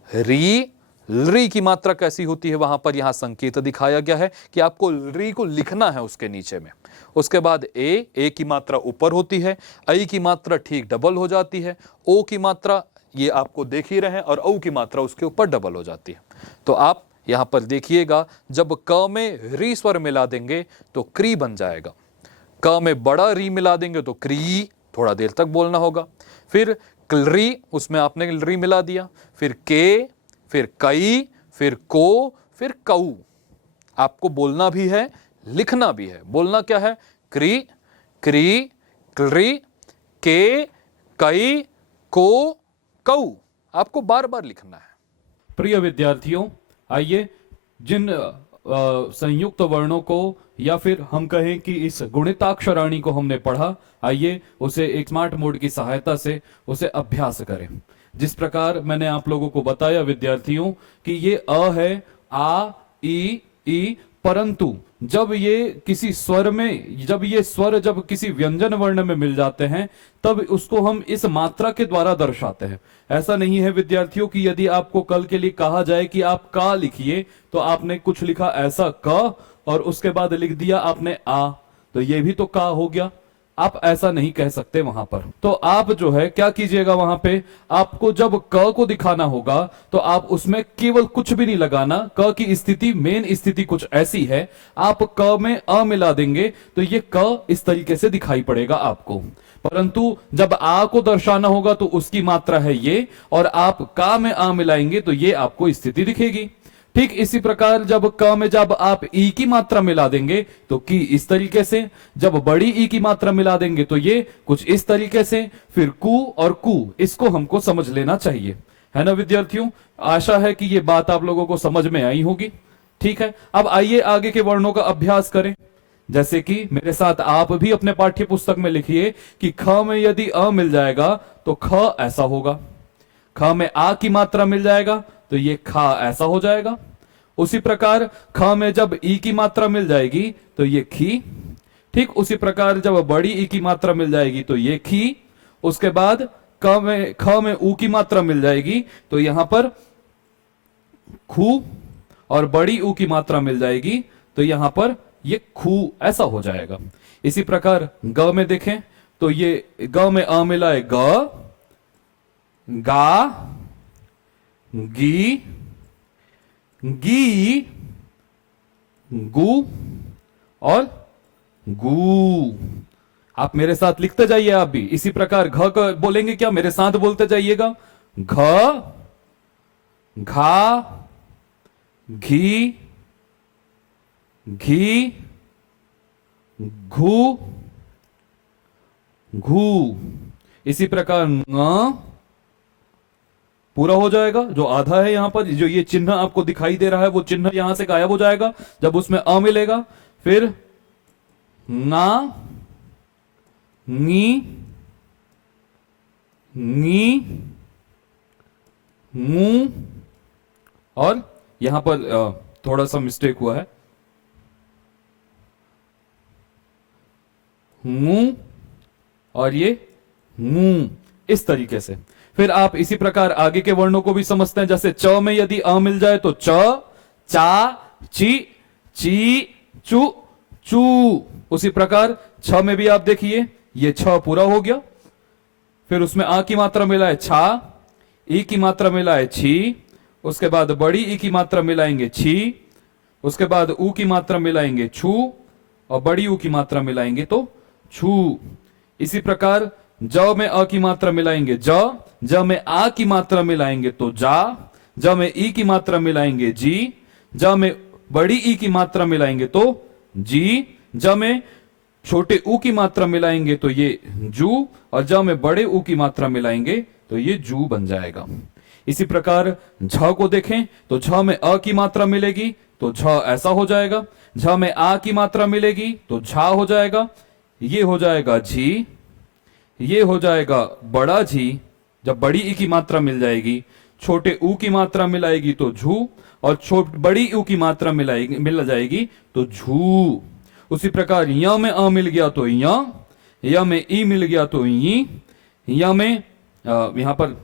री, री की मात्रा कैसी होती है, वहां पर यहां संकेत दिखाया गया है कि आपको री को लिखना है उसके नीचे में। उसके बाद ए की मात्रा ऊपर होती है, ऐ की मात्रा ठीक डबल हो जाती है, ओ की मात्रा ये आपको देख ही रहे हैं और औ की मात्रा उसके ऊपर डबल हो जाती है। तो आप यहां पर देखिएगा, जब क में री स्वर मिला देंगे तो क्री बन जाएगा। क में बड़ा री मिला देंगे तो क्री, थोड़ा देर तक बोलना होगा। फिर क्लरी, उसमें आपने री मिला दिया, फिर के, फिर कई, फिर को, फिर कऊ। आपको बोलना भी है, लिखना भी है। बोलना क्या है? क्री, क्री, क्री, के, कई, को, कऊ। आपको बार बार लिखना है। प्रिय विद्यार्थियों, आइए जिन संयुक्त वर्णों को या फिर हम कहें कि इस गुणिताक्षराणी को हमने पढ़ा, आइए उसे एक स्मार्ट मोड की सहायता से उसे अभ्यास करें। जिस प्रकार मैंने आप लोगों को बताया विद्यार्थियों कि ये अ है, आ, ई, परंतु जब ये किसी स्वर में, जब ये स्वर जब किसी व्यंजन वर्ण में मिल जाते हैं तब उसको हम इस मात्रा के द्वारा दर्शाते हैं। ऐसा नहीं है विद्यार्थियों कि यदि आपको कल के लिए कहा जाए कि आप का लिखिए तो आपने कुछ लिखा ऐसा क और उसके बाद लिख दिया आपने आ, तो ये भी तो का हो गया। आप ऐसा नहीं कह सकते वहां पर। तो आप जो है क्या कीजिएगा, वहां पे आपको जब क को दिखाना होगा तो आप उसमें केवल कुछ भी नहीं लगाना। क की स्थिति, मेन स्थिति कुछ ऐसी है, आप क में अ मिला देंगे तो ये क इस तरीके से दिखाई पड़ेगा आपको। परंतु जब आ को दर्शाना होगा तो उसकी मात्रा है ये, और आप का में आ मिलाएंगे तो ये आपको स्थिति दिखेगी। ठीक इसी प्रकार जब क में जब आप ई की मात्रा मिला देंगे तो की इस तरीके से, जब बड़ी ई की मात्रा मिला देंगे तो ये कुछ इस तरीके से, फिर कु और कु, इसको हमको समझ लेना चाहिए, है ना विद्यार्थियों। आशा है कि ये बात आप लोगों को समझ में आई होगी। ठीक है, अब आइए आगे के वर्णों का अभ्यास करें। जैसे कि मेरे साथ आप भी अपने पाठ्य पुस्तक में लिखिए कि ख में यदि अ मिल जाएगा तो ख ऐसा होगा, ख में आ की मात्रा मिल जाएगा तो ये खा ऐसा हो जाएगा, उसी प्रकार ख में जब ई की मात्रा मिल जाएगी तो ये खी। ठीक उसी प्रकार जब बड़ी ई की मात्रा मिल जाएगी तो ये खी। उसके बाद ख में ऊ की मात्रा मिल जाएगी तो यहां पर खू, और बड़ी ऊ की मात्रा मिल जाएगी तो यहां पर ये खू, ऐसा हो जाएगा। इसी प्रकार ग में देखें तो ये ग में आ मिला है ग, गा, गी, गी, गु और गू। आप मेरे साथ लिखते जाइए आप भी। इसी प्रकार घ का बोलेंगे क्या, मेरे साथ बोलते जाइएगा। घ, घा, घी, घी, घू, घू। इसी प्रकार न पूरा हो जाएगा। जो आधा है यहां पर, जो ये चिन्ह आपको दिखाई दे रहा है वो चिन्ह यहां से गायब हो जाएगा जब उसमें अ मिलेगा। फिर ना, नी, नी, मू, और यहां पर थोड़ा सा मिस्टेक हुआ है, मू और ये मू, इस तरीके से। फिर आप इसी प्रकार आगे के वर्णों को भी समझते हैं। जैसे च में यदि अ मिल जाए तो च, चा, ची, ची, चू, चू। उसी प्रकार छ में भी आप देखिए ये छ पूरा हो गया। फिर उसमें आ की मात्रा मिला है छा, ई की मात्रा मिला है छी, उसके बाद बड़ी ई की मात्रा मिलाएंगे छी, उसके बाद ऊ की मात्रा मिलाएंगे छू, और बड़ी ऊ की मात्रा मिलाएंगे तो छू। इसी प्रकार ज में अ की मात्रा मिलाएंगे ज में आ की मात्रा मिलाएंगे तो जा, ज में ई की मात्रा मिलाएंगे जी, ज में बड़ी ई की मात्रा मिलाएंगे तो जी, ज में छोटे ऊ की मात्रा मिलाएंगे तो ये जू, और ज में बड़े ऊ की मात्रा मिलाएंगे तो ये जू बन जाएगा। इसी प्रकार झ को देखें तो झ में अ की मात्रा मिलेगी तो झ ऐसा हो जाएगा, झ में आ की मात्रा मिलेगी तो झा हो जाएगा, ये हो जाएगा झी, ये हो जाएगा बड़ा झी। जब बड़ी ई की मात्रा मिल जाएगी, छोटे ऊ की मात्रा मिलाएगी तो झू, और बड़ी ऊ की मात्रा मिल जाएगी तो झू। उसी प्रकार य में अ मिल गया तो य में ई मिल गया तो ई, य में यहां पर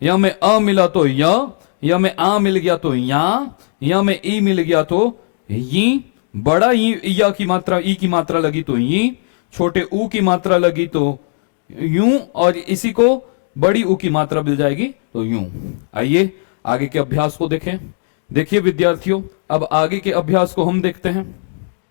य में अ मिला तो य में आ मिल गया तो य में ई मिल गया तो ई, बड़ा य की मात्रा ई की मात्रा लगी तो ई, छोटे ऊ की मात्रा लगी तो यूं, और इसी को बड़ी ऊ की मात्रा मिल जाएगी तो यूं। आइए आगे के अभ्यास को देखें। देखिए विद्यार्थियों, अब आगे के अभ्यास को हम देखते हैं।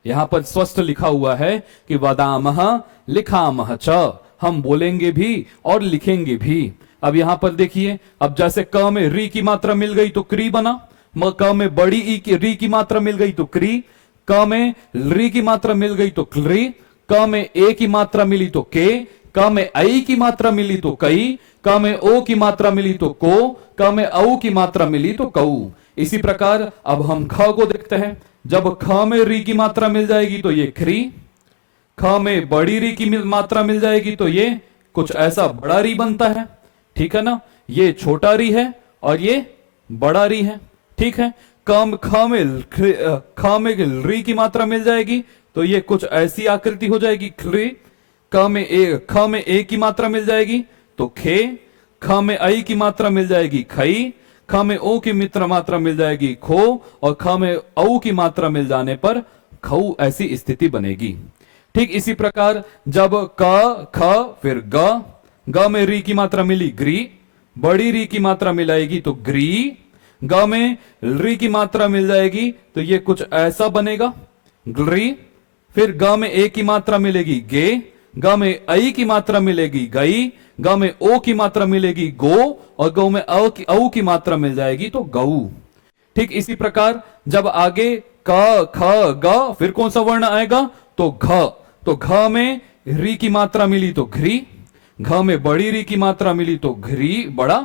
यहां पर स्पष्ट लिखा हुआ है कि वदामह लिखामह च, हम बोलेंगे भी और लिखेंगे भी। अब यहां पर देखिए, अब जैसे क में री की मात्रा मिल गई तो क्री बना, क में बड़ी ई की री की मात्रा मिल गई तो क्री, क में री की मात्रा मिल गई तो क्री, क में ए की मात्रा मिली तो के, क में आई की मात्रा मिली तो कई, क में ओ की मात्रा मिली तो को, क में औ की मात्रा मिली तो कऊ। इसी प्रकार अब हम ख को देखते हैं। जब ख में री की मात्रा मिल जाएगी तो ये खरी, ख में बड़ी री की मात्रा मिल जाएगी तो ये कुछ ऐसा बड़ा री बनता है। ठीक है ना, ये छोटा री है और ये बड़ा री है। ठीक है, ख में री की मात्रा मिल जाएगी तो ये कुछ ऐसी आकृति हो जाएगी खरी। ख में ए की मात्रा मिल जाएगी तो खे, ख में आई की मात्रा मिल जाएगी खई, ख में ओ की मात्रा मिल जाएगी खो, और ख में औ की मात्रा मिल जाने पर खऊ, ऐसी स्थिति बनेगी। ठीक इसी प्रकार जब क ख फिर ग में री की मात्रा मिली ग्री, बड़ी री की मात्रा मिलाएगी तो ग्री, ग में री की मात्रा मिल जाएगी तो ये कुछ ऐसा बनेगा ग्री। फिर ग में ए की मात्रा मिलेगी गे, ग में आई की मात्रा मिलेगी गई, ग में ओ की मात्रा मिलेगी गो, और गौ में औ की मात्रा मिल जाएगी तो गऊ। ठीक इसी प्रकार जब आगे क ख ग फिर कौन सा वर्ण आएगा तो घ, तो घ में री की मात्रा मिली तो घ्री, घ में बड़ी री की मात्रा मिली तो घ्री बड़ा,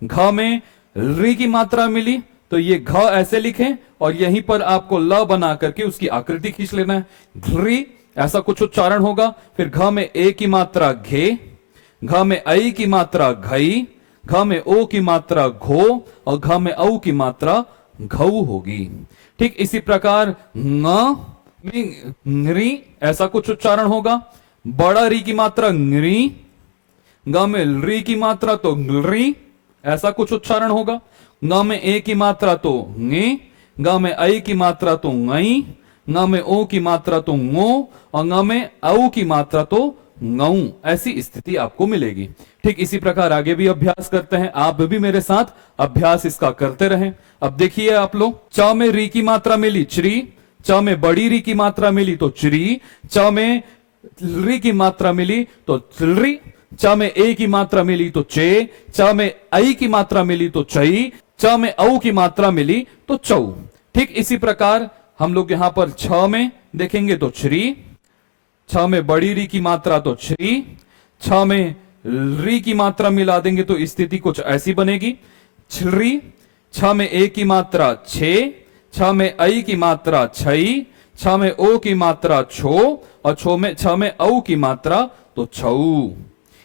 घ में री की मात्रा मिली तो ये घ ऐसे लिखें, और यहीं पर आपको ल बना करके उसकी आकृति खींच लेना है। घ्री ऐसा कुछ उच्चारण होगा। फिर घ में ए की मात्रा घे, घ में आई की मात्रा घई, घ में ओ की मात्रा घो और घ में औ की मात्रा घऊ होगी। ठीक इसी प्रकार ng में ngरी ऐसा कुछ उच्चारण होगा। बड़ा री की मात्रा ngरी, ग में री की मात्रा तो ngरी ऐसा कुछ उच्चारण होगा। ग में ए की मात्रा तो ङे, ग में आई की मात्रा तो ngई, ङ में ओ की मात्रा तो ngो और ङ में औ की मात्रा तो ngऊ। ऐसी स्थिति आपको मिलेगी। ठीक इसी प्रकार आगे भी अभ्यास करते हैं। आप भी मेरे साथ अभ्यास इसका करते रहें। अब देखिए आप लोग, च में री की मात्रा मिली च्री, च में बड़ी री की मात्रा मिली तो च्री, च में री की मात्रा मिली तो चिलरी, च में ए की मात्रा मिली तो चे, च में आई की मात्रा मिली तो चई, च में औ की मात्रा मिली तो चौ। ठीक इसी प्रकार हम लोग यहां पर छ में देखेंगे तो श्री, छ में बड़ी री की मात्रा तो श्री, छ में री की मात्रा मिला देंगे तो स्थिति कुछ ऐसी बनेगी छिरी, छ में ए की मात्रा छे, छ में आई की मात्रा छई, छ में ओ की मात्रा छो और छ में औ की मात्रा तो छऊ।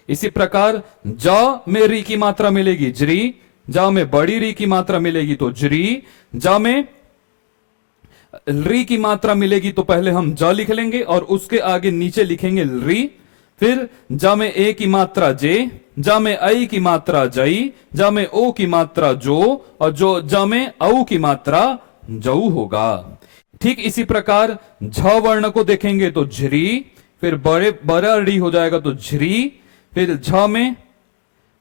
इसी प्रकार ज में री की मात्रा मिलेगी जरी, ज में बड़ी री की मात्रा मिलेगी तो जरी, ज में री की मात्रा मिलेगी तो पहले हम ज लिख लेंगे और उसके आगे नीचे लिखेंगे री। फिर ज में ए की मात्रा जे, ज में आई की मात्रा जई, ज में ओ की मात्रा जो और जो ज में औ की मात्रा जऊ होगा। ठीक इसी प्रकार झ वर्ण को देखेंगे तो झरी, फिर बड़ा री हो जाएगा तो झरी, फिर झ में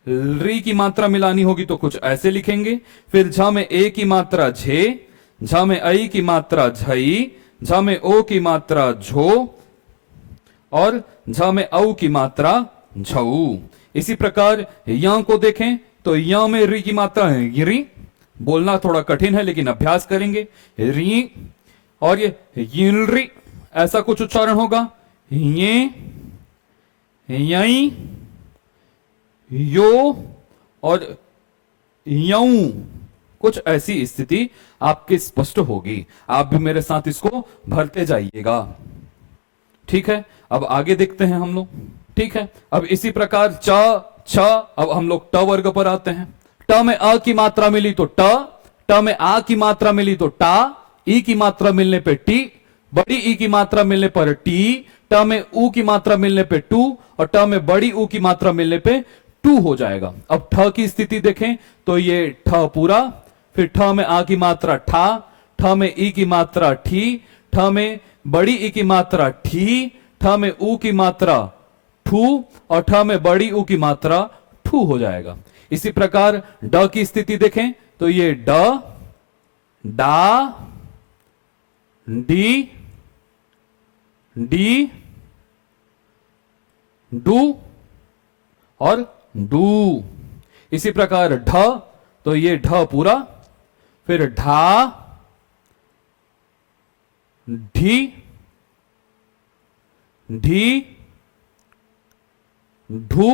री की मात्रा मिलानी होगी तो कुछ ऐसे लिखेंगे। फिर झ में ए की मात्रा झे, झ में आई की मात्रा झई, झ में ओ की मात्रा झो और झ में औ की मात्रा झऊ। इसी प्रकार य को देखें तो य में री की मात्रा है गिरी, बोलना थोड़ा कठिन है लेकिन अभ्यास करेंगे। री और ये यिलरी ऐसा कुछ उच्चारण होगा। ये यई यो और यऊ, कुछ ऐसी स्थिति आपकी स्पष्ट होगी। आप भी मेरे साथ इसको भरते जाइएगा। ठीक है, अब आगे देखते हैं हम लोग। ठीक है, अब इसी प्रकार च छ, अब हम लोग ट वर्ग पर आते हैं। ट में अ की मात्रा मिली तो ट, ट में आ की मात्रा मिली तो टा, ई की मात्रा मिलने पे टी, बड़ी ई की मात्रा मिलने पर टी, ट में ऊ की मात्रा मिलने पे टू और ट में बड़ी ऊ की मात्रा मिलने पे टू हो जाएगा। अब ठ की स्थिति देखें तो ये ठ पूरा, फिर ठ में आ की मात्रा ठा, ठ में ई की मात्रा ठी, ठ में बड़ी ई की मात्रा ठी, ठ में ऊ की मात्रा ठू और ठ में बड़ी ऊ की मात्रा ठू हो जाएगा। इसी प्रकार ड की स्थिति देखें तो ये ड, डा, डी, डी, डू और डू। इसी प्रकार ढ तो ये ढ पूरा, फिर ढा, ढी, ढी, ढू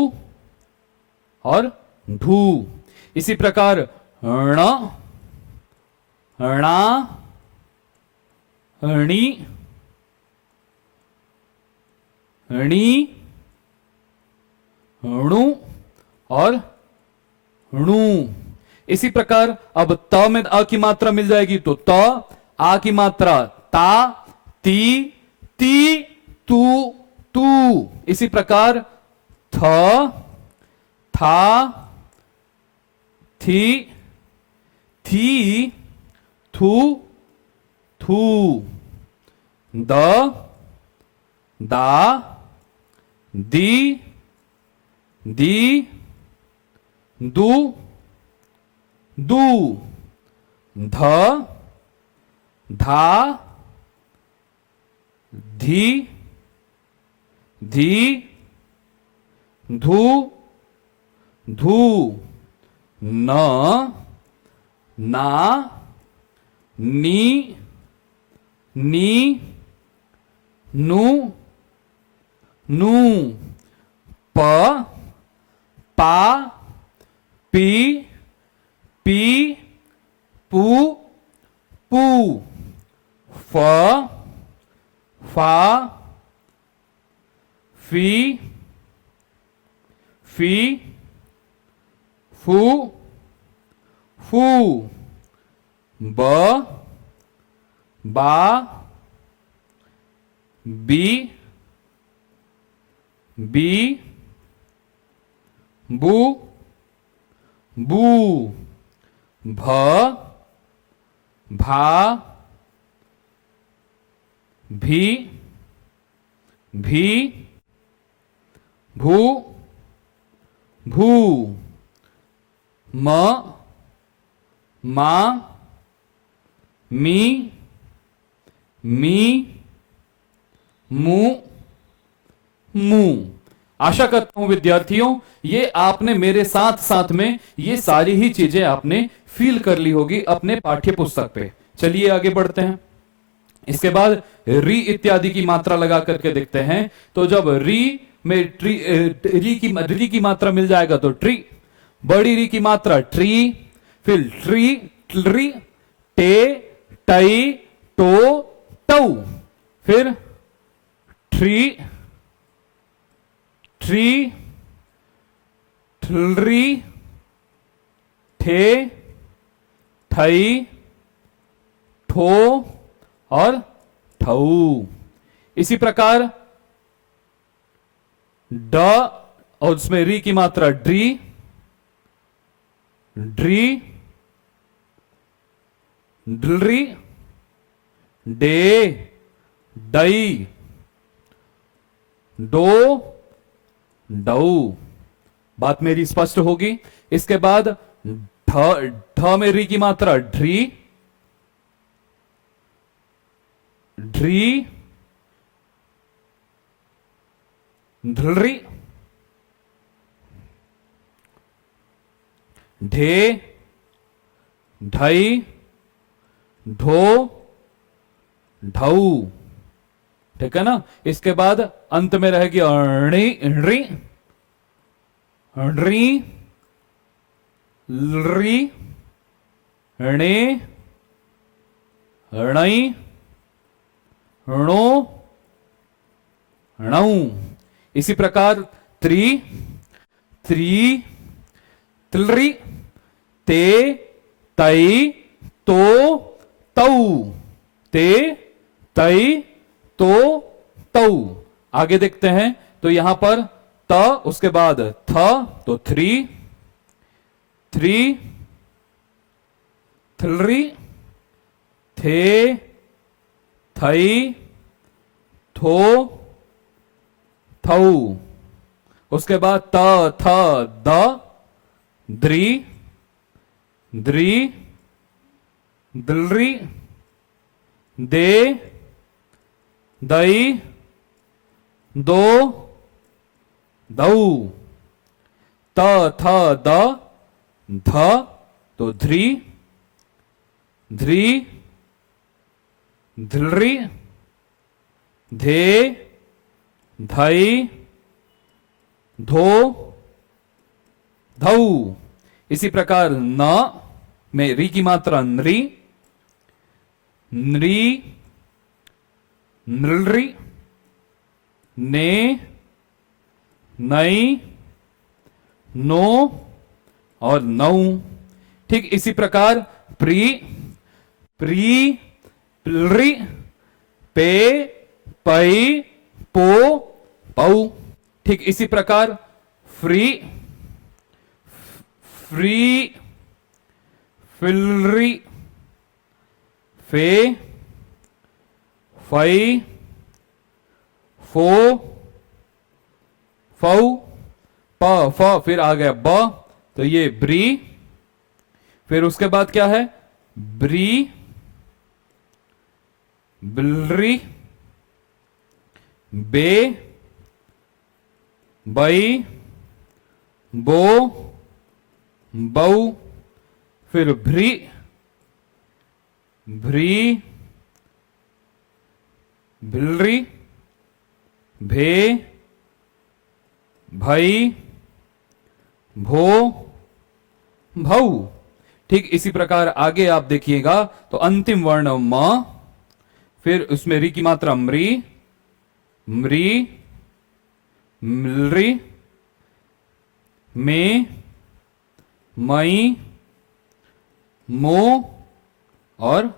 और ढू। इसी प्रकार ण, णा, णी, णी, णु और णु। इसी प्रकार अब त में अ की मात्रा मिल जाएगी तो त, आ की मात्रा ता, ती, ती, तू, तू। इसी प्रकार थ, था, थी, थी, थू, थू। द, दा, दी, दी, दू, दू। ध, धा, धी, धी, धू, धू। न, ना, नी, नी, नु, नू। प, पा, पी, पी, पू, पू। फ, फा, फी, फी, फू फू, ब बा, बी बी, बू बू, भ भा, भी भी, भू भू, म मा, मी मी, मु मु। आशा करता हूं विद्यार्थियों ये आपने मेरे साथ साथ में ये सारी ही चीजें आपने फील कर ली होगी अपने पाठ्य पुस्तक पे। चलिए आगे बढ़ते हैं। इसके बाद री इत्यादि की मात्रा लगा करके देखते हैं। तो जब री में री की मात्रा मिल जाएगा तो ट्री, बड़ी री की मात्रा ट्री, फिर ट्री ट्री, टे टई टो टऊ, फिर ट्री ट्री ट्री, ठे ठई ठो और ठऊ। इसी प्रकार ड और उसमें री की मात्रा ड्री ड्री, ड्री, डे डई, डो डऊ। बात मेरी स्पष्ट होगी। इसके बाद ढ में री की मात्रा ढ्री ढ्री, ढ्री, ढे ढई, ढो ढऊ। ठीक है ना। इसके बाद अंत में रहेगी अणी री री, री, णे, णई, णो णऊ। इसी प्रकार त्री त्री, त्रि, ते तई तो तऊ, ते तई तो तऊ। आगे देखते हैं तो यहां पर त उसके बाद थ तो थ्री थ्री, थ्री, थे थई थो थऊ। उसके बाद त थ द, द्री द्री, द्री, दे दई, दो दऊ। त थ द, ध तो ध्री ध्री, ध्री, धे धई, धो धऊ। इसी प्रकार न में री की मात्रा नृ नृ, नृ, ने नई, नो और नऊ। ठीक इसी प्रकार प्री प्री, प्री, पे पई पो पऊ। ठीक इसी प्रकार फ्री फ्री, फिलरी, फे फई, फो फऊ, प फ फिर आ गया ब तो ये ब्री। फिर उसके बाद क्या है ब्री, बिलरी, बे, बई, बो, बऊ। फिर भ्री भ्री, भिलरी, भे, भई, भो, भऊ। ठीक इसी प्रकार आगे आप देखिएगा तो अंतिम वर्ण म, फिर उसमें री की मात्रा मृ मृ, मृ, में, मई, मो और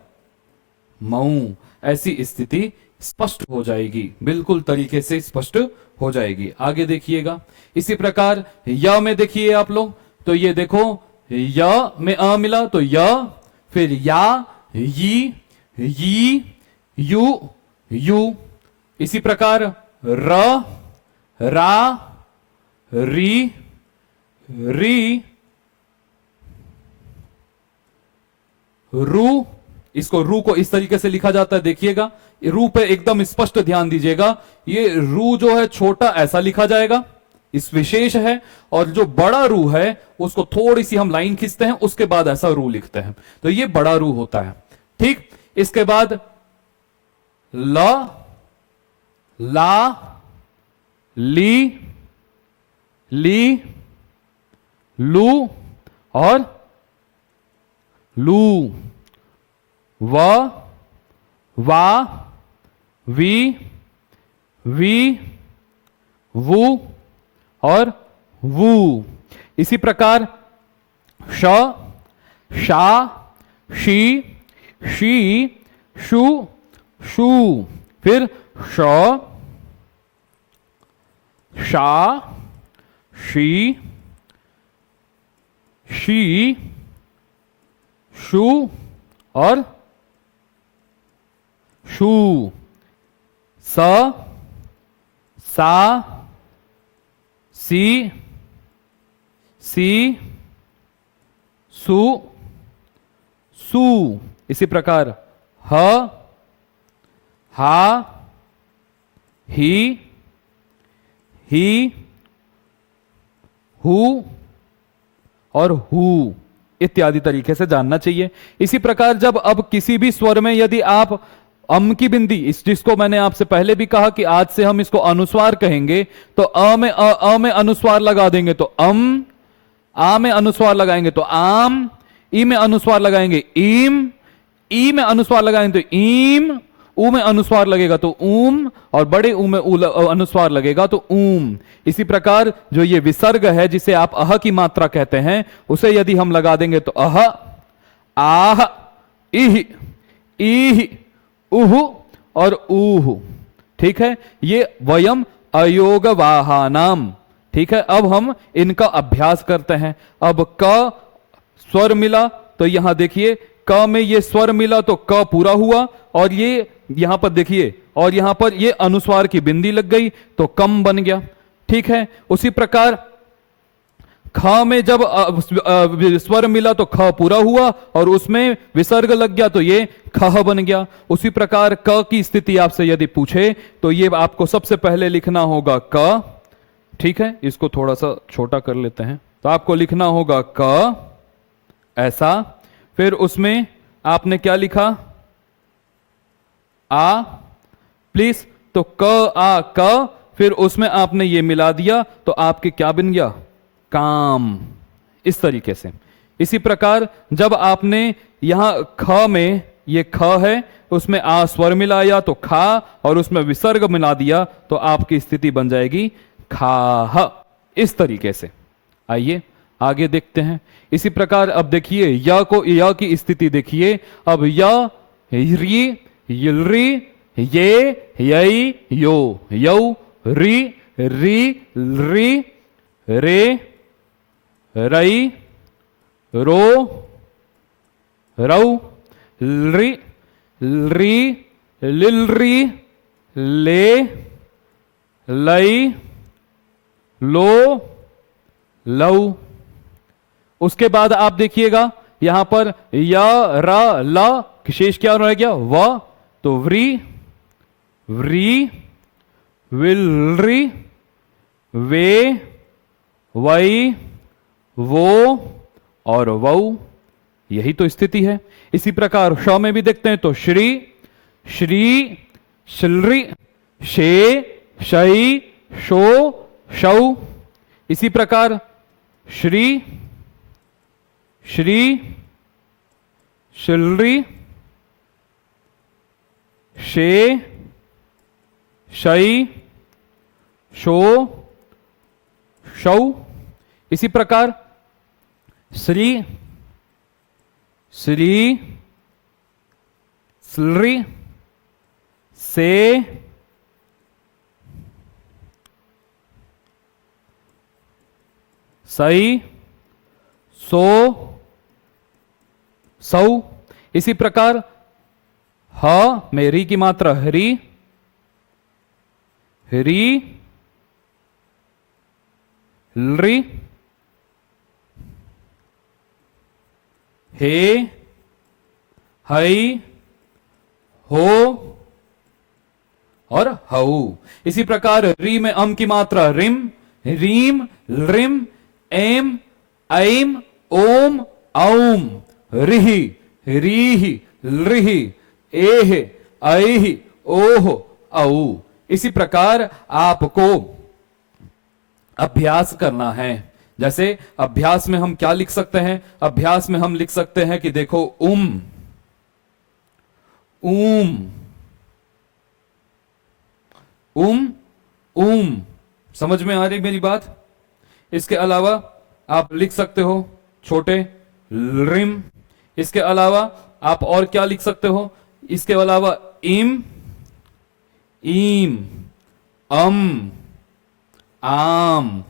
मऊ। ऐसी स्थिति स्पष्ट हो जाएगी, बिल्कुल तरीके से स्पष्ट हो जाएगी। आगे देखिएगा, इसी प्रकार य में देखिए आप लोग, तो ये देखो य में अ मिला तो य, फिर या, यी, यू। इसी प्रकार र, रा, री, रू। इसको रू को इस तरीके से लिखा जाता है, देखिएगा रू पे एकदम स्पष्ट ध्यान दीजिएगा। ये रू जो है छोटा ऐसा लिखा जाएगा, इस विशेष है, और जो बड़ा रू है उसको थोड़ी सी हम लाइन खींचते हैं, उसके बाद ऐसा रू लिखते हैं, तो ये बड़ा रू होता है। ठीक, इसके बाद ल, ला, ली, लू और लू। व, वा, वी, वू और वू। इसी प्रकार श, शा, शी, शू। फिर श, शा, शी, शू और शू। स, सा, सी, सू। इसी प्रकार ह, हा, ही, हु और हु इत्यादि तरीके से जानना चाहिए। इसी प्रकार जब अब किसी भी स्वर में यदि आप अम की बिंदी, इस जिसको मैंने आपसे पहले भी कहा कि आज से हम इसको अनुस्वार कहेंगे, तो अ में अनुस्वार लगा देंगे तो अम, आ में अनुस्वार लगाएंगे तो आम, ई में अनुस्वार लगाएंगे ईम, ई में अनुस्वार लगाएंगे तो ईम, ऊ में अनुस्वार लगेगा तो ऊम, और बड़े ऊ में अनुस्वार लगेगा तो ऊम। इसी प्रकार जो ये विसर्ग है जिसे आप अह की मात्रा कहते हैं, उसे यदि हम लगा देंगे तो अह, आह, इह, ईह, उह और ऊह। ठीक है, ये वयम अयोगवाहानाम। ठीक है, अब हम इनका अभ्यास करते हैं। अब क स्वर मिला तो यहां देखिए क में ये स्वर मिला तो क पूरा हुआ, और ये यहां पर देखिए, और यहां पर ये अनुस्वार की बिंदी लग गई तो कम बन गया। ठीक है, उसी प्रकार ख में जब स्वर मिला तो ख पूरा हुआ और उसमें विसर्ग लग गया तो ये खह बन गया। उसी प्रकार क की स्थिति आपसे यदि पूछे तो ये आपको सबसे पहले लिखना होगा क। ठीक है, इसको थोड़ा सा छोटा कर लेते हैं, तो आपको लिखना होगा क ऐसा, फिर उसमें आपने क्या लिखा, आ, प्लीज, तो क आ क, फिर उसमें आपने ये मिला दिया तो आपके क्या बन गया, काम, इस तरीके से। इसी प्रकार जब आपने यहां ख में, ये ख है, उसमें आ स्वर मिलाया तो खा, और उसमें विसर्ग मिला दिया तो आपकी स्थिति बन जाएगी खाह, इस तरीके से। आइए आगे देखते हैं। इसी प्रकार अब देखिए य को, य की स्थिति देखिए। अब य, री, यिलरी, ये, यई, यो, यौ, री, री, रे, रई, रो, रौ, री, लिलरी, ले, लई, लो, लऊ। उसके बाद आप देखिएगा यहां पर या, रा, ला, शेष क्या रह गया, व, तो व्री, विलरी, वे, वई, वो और वऊ, यही तो स्थिति है। इसी प्रकार श में भी देखते हैं तो श्री, शिलरी, शे, शई, शो, शौ। इसी प्रकार श्री, शिलरी, शे, शई, शो, शौ। इसी प्रकार श्री, श्री, स्लृ, से, सई, सो, सौ। इसी प्रकार ह में री की मात्रा हरी, हरी, लृ, हे, हई, हो और हऊ। इसी प्रकार री में अम की मात्रा रिम, रीम, लृम, एम, ऐम, ओम, औम, रिहि, रीहि, लृहि, एह, ऐह, ओह, औ। इसी प्रकार आपको अभ्यास करना है। जैसे अभ्यास में हम क्या लिख सकते हैं? अभ्यास में हम लिख सकते हैं कि देखो ऊम, ऊम। समझ में आ रही मेरी बात? इसके अलावा आप लिख सकते हो छोटे रिम। इसके अलावा आप और क्या लिख सकते हो? इसके अलावा इम, ईम, आम।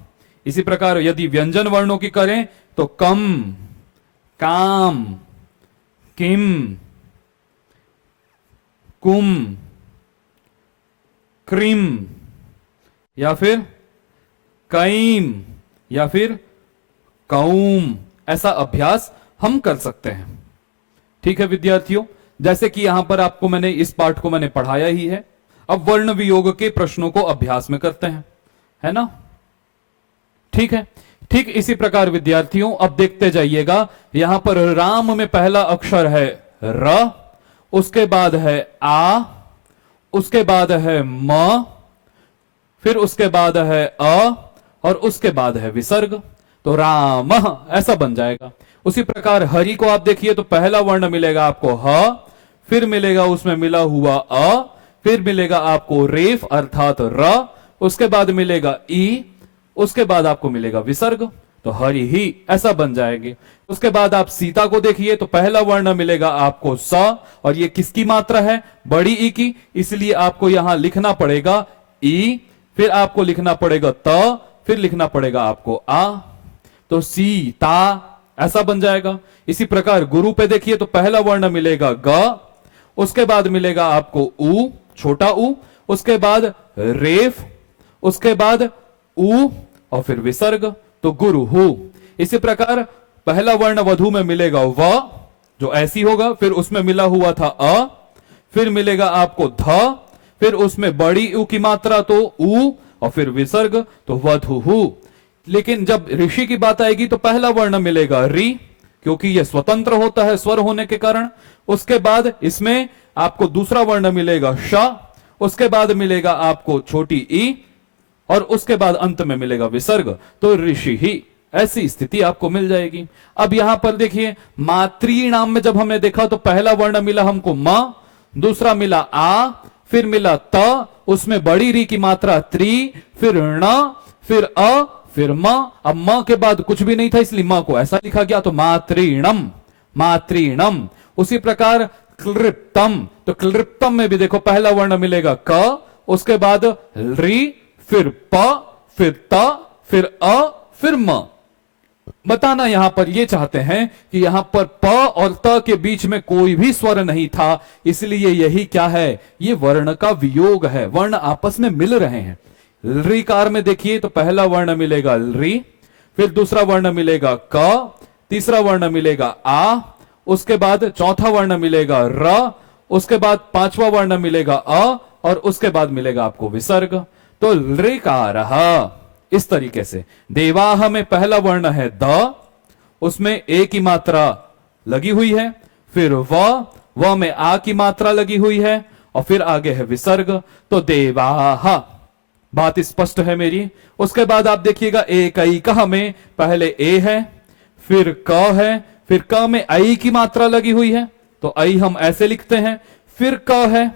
इसी प्रकार यदि व्यंजन वर्णों की करें तो कम, काम, किम, कुम, क्रीम, या फिर कईम, या फिर कौम। ऐसा अभ्यास हम कर सकते हैं। ठीक है विद्यार्थियों, जैसे कि यहां पर आपको मैंने इस पाठ को मैंने पढ़ाया ही है। अब वर्ण वियोग के प्रश्नों को अभ्यास में करते हैं, है ना? ठीक है। ठीक इसी प्रकार विद्यार्थियों अब देखते जाइएगा, यहां पर राम में पहला अक्षर है र, उसके बाद है आ, उसके बाद है म, फिर उसके बाद है अ, और उसके बाद है विसर्ग। तो राम ऐसा बन जाएगा। उसी प्रकार हरि को आप देखिए तो पहला वर्ण मिलेगा आपको ह, फिर मिलेगा उसमें मिला हुआ अ, फिर मिलेगा आपको रेफ अर्थात र, उसके बाद मिलेगा ई, उसके बाद आपको मिलेगा विसर्ग। तो हरि ही ऐसा बन जाएगी। उसके बाद आप सीता को देखिए तो पहला वर्ण मिलेगा आपको स, और ये किसकी मात्रा है? बड़ी ई की, इसलिए आपको यहां लिखना पड़ेगा ई, फिर आपको लिखना पड़ेगा त, फिर लिखना पड़ेगा आपको आ। तो सीता ऐसा बन जाएगा। इसी प्रकार गुरु पे देखिए तो पहला वर्ण मिलेगा ग, उसके बाद मिलेगा आपको उ, छोटा उ, उसके बाद रेफ, उसके बाद उ, और फिर विसर्ग। तो गुरु हु। इसी प्रकार पहला वर्ण वधु में मिलेगा व, जो ऐसी होगा, फिर उसमें मिला हुआ था अ, फिर मिलेगा आपको ध, फिर उसमें बड़ी उ की मात्रा तो उ, और फिर विसर्ग। तो वधु हु। लेकिन जब ऋषि की बात आएगी तो पहला वर्ण मिलेगा री, क्योंकि यह स्वतंत्र होता है स्वर होने के कारण। उसके बाद इसमें आपको दूसरा वर्ण मिलेगा श, उसके बाद मिलेगा आपको छोटी ई, और उसके बाद अंत में मिलेगा विसर्ग। तो ऋषि ही, ऐसी स्थिति आपको मिल जाएगी। अब यहां पर देखिए मातृ नाम में जब हमने देखा तो पहला वर्ण मिला हमको म, दूसरा मिला आ, फिर मिला त, उसमें बड़ी री की मात्रा त्री, फिर ण, फिर अ, फिर म। अब म के बाद कुछ भी नहीं था इसलिए म को ऐसा लिखा गया। तो मातृणम, मातृणम। उसी प्रकार क्लृप्तम, तो क्लृप्तम में भी देखो पहला वर्ण मिलेगा क, उसके बाद री, फिर प, फिर त, फिर अ, फिर म। बताना यहां पर ये चाहते हैं कि यहां पर प और त के बीच में कोई भी स्वर नहीं था, इसलिए यही क्या है? ये वर्ण का वियोग है। वर्ण आपस में मिल रहे हैं। ऋकार में देखिए तो पहला वर्ण मिलेगा ऋ, फिर दूसरा वर्ण मिलेगा क, तीसरा वर्ण मिलेगा आ, उसके बाद चौथा वर्ण मिलेगा र, उसके बाद पांचवा वर्ण मिलेगा अ, और उसके बाद मिलेगा आपको विसर्ग। तो ऋकार इस तरीके से। देवाह में पहला वर्ण है द, उसमें ए की मात्रा लगी हुई है, फिर व में आ की मात्रा लगी हुई है, और फिर आगे है विसर्ग। तो देवाह, बात स्पष्ट है मेरी। उसके बाद आप देखिएगा एकैकः में पहले ए है, फिर क है, फिर क में आई की मात्रा लगी हुई है, तो आई हम ऐसे लिखते हैं, फिर क है,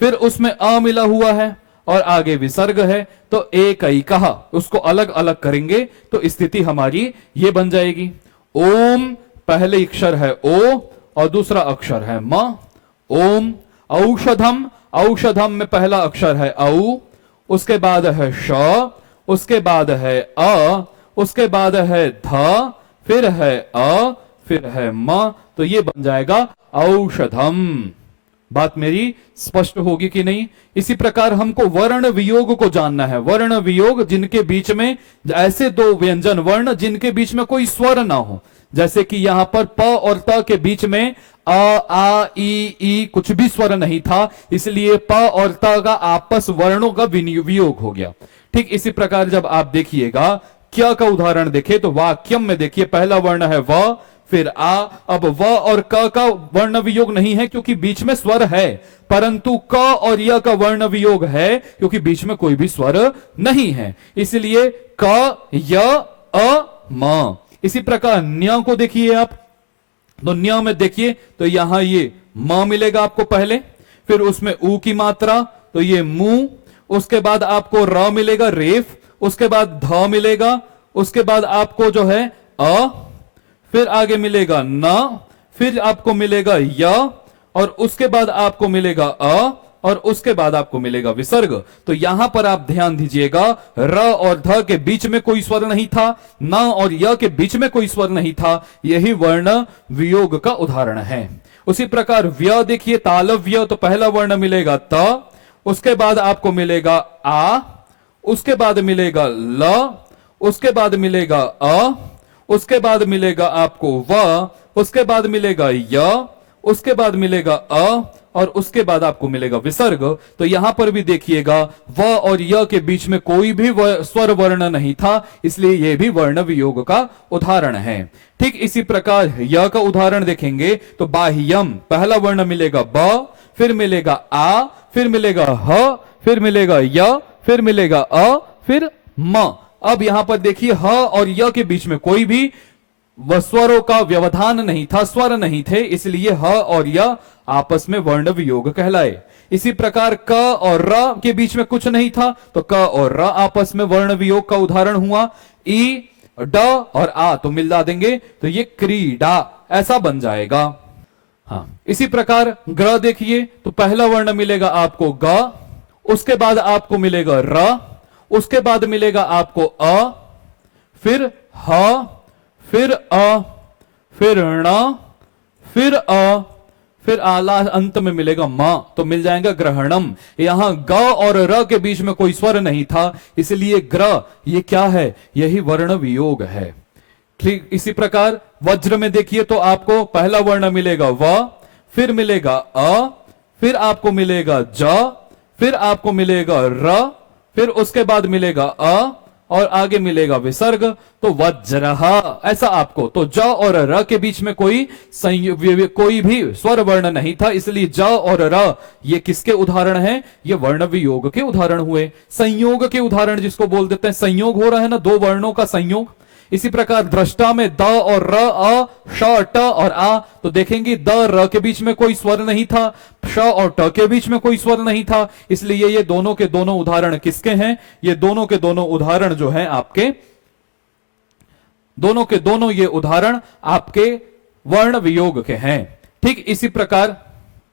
फिर उसमें अ मिला हुआ है, और आगे विसर्ग है। तो एकैकः, उसको अलग अलग करेंगे तो स्थिति हमारी ये बन जाएगी। ओम पहले अक्षर है ओ और दूसरा अक्षर है म। ओम। औषधम, औषधम में पहला अक्षर है औ, उसके बाद है श, उसके बाद है अ, उसके बाद है ध, फिर है अ, फिर है म, तो ये बन जाएगा औषधम। बात मेरी स्पष्ट होगी कि नहीं? इसी प्रकार हमको वर्ण वियोग को जानना है। वर्ण वियोग जिनके बीच में, ऐसे दो व्यंजन वर्ण जिनके बीच में कोई स्वर ना हो, जैसे कि यहां पर प और त के बीच में अ, आ, ई कुछ भी स्वर नहीं था, इसलिए प और त का आपस वर्णों का वियोग हो गया। ठीक इसी प्रकार जब आप देखिएगा क्या का उदाहरण देखें तो वाक्यम में देखिए पहला वर्ण है व, फिर आ। अब व और क का वर्ण वियोग नहीं है क्योंकि बीच में स्वर है, परंतु क और य का वर्ण वियोग है क्योंकि बीच में कोई भी स्वर नहीं है, इसलिए क य अ म। इसी प्रकार न्य को देखिए आप, तो न्य में देखिए तो यहां ये म मिलेगा आपको पहले, फिर उसमें ऊ की मात्रा तो ये मुंह, उसके बाद आपको र मिलेगा रेफ, उसके बाद ध मिलेगा, उसके बाद आपको जो है अ, फिर आगे मिलेगा न, फिर आपको मिलेगा य, और उसके बाद आपको मिलेगा अ, और उसके बाद आपको मिलेगा विसर्ग। तो यहां पर आप ध्यान दीजिएगा, र और ध के बीच में कोई स्वर नहीं था, न और य के बीच में कोई स्वर नहीं था, यही वर्ण वियोग का उदाहरण है। उसी प्रकार व्य देखिए, तालव्य, तो पहला वर्ण मिलेगा त, उसके बाद आपको मिलेगा आ, उसके बाद मिलेगा ल, उसके बाद मिलेगा अ, उसके बाद मिलेगा आपको व, उसके बाद मिलेगा य, उसके बाद मिलेगा अ, और उसके बाद आपको मिलेगा विसर्ग। तो यहां पर भी देखिएगा व और य के बीच में कोई भी स्वर वर्ण नहीं था, इसलिए यह भी वर्ण वियोग का उदाहरण है। ठीक इसी प्रकार य का उदाहरण देखेंगे तो बाह्यम, पहला वर्ण मिलेगा ब, फिर मिलेगा आ, फिर मिलेगा ह, फिर मिलेगा य, फिर मिलेगा अ, फिर म। अब यहां पर देखिए ह और य के बीच में कोई भी स्वरों का व्यवधान नहीं था, स्वर नहीं थे, इसलिए ह और य आपस में वर्ण वियोग कहलाए। इसी प्रकार क और र के बीच में कुछ नहीं था, तो क और र आपस में वर्ण वियोग का उदाहरण हुआ। ई, ड और आ तो मिला देंगे तो ये क्रीडा ऐसा बन जाएगा। हाँ, इसी प्रकार ग्र देखिए तो पहला वर्ण मिलेगा आपको ग, उसके बाद आपको मिलेगा र, उसके बाद मिलेगा आपको अ, फिर ह, फिर अ, फिर ण, फिर अ, फिर आला अंत में मिलेगा म, तो मिल जाएगा ग्रहणम। यहां ग और र के बीच में कोई स्वर नहीं था, इसलिए ग्र ये क्या है? यही वर्ण वियोग है। ठीक इसी प्रकार वज्र में देखिए तो आपको पहला वर्ण मिलेगा व, फिर मिलेगा अ, फिर आपको मिलेगा ज, फिर आपको मिलेगा र, फिर उसके बाद मिलेगा अ, और आगे मिलेगा विसर्ग, तो वज्रह ऐसा आपको। तो ज और र के बीच में कोई कोई भी स्वर वर्ण नहीं था, इसलिए ज और र ये किसके उदाहरण हैं? ये वर्ण वियोग के उदाहरण हुए। संयोग के उदाहरण जिसको बोल देते हैं, संयोग हो रहा है ना, दो वर्णों का संयोग। इसी प्रकार दृष्टा में द और र, अ, श, ट और आ, तो देखेंगे द र के बीच में कोई स्वर नहीं था, श और ट के बीच में कोई स्वर नहीं था, इसलिए ये दोनों के दोनों उदाहरण किसके हैं? ये दोनों के दोनों उदाहरण जो हैं आपके, दोनों के दोनों ये उदाहरण आपके वर्ण वियोग के हैं। ठीक इसी प्रकार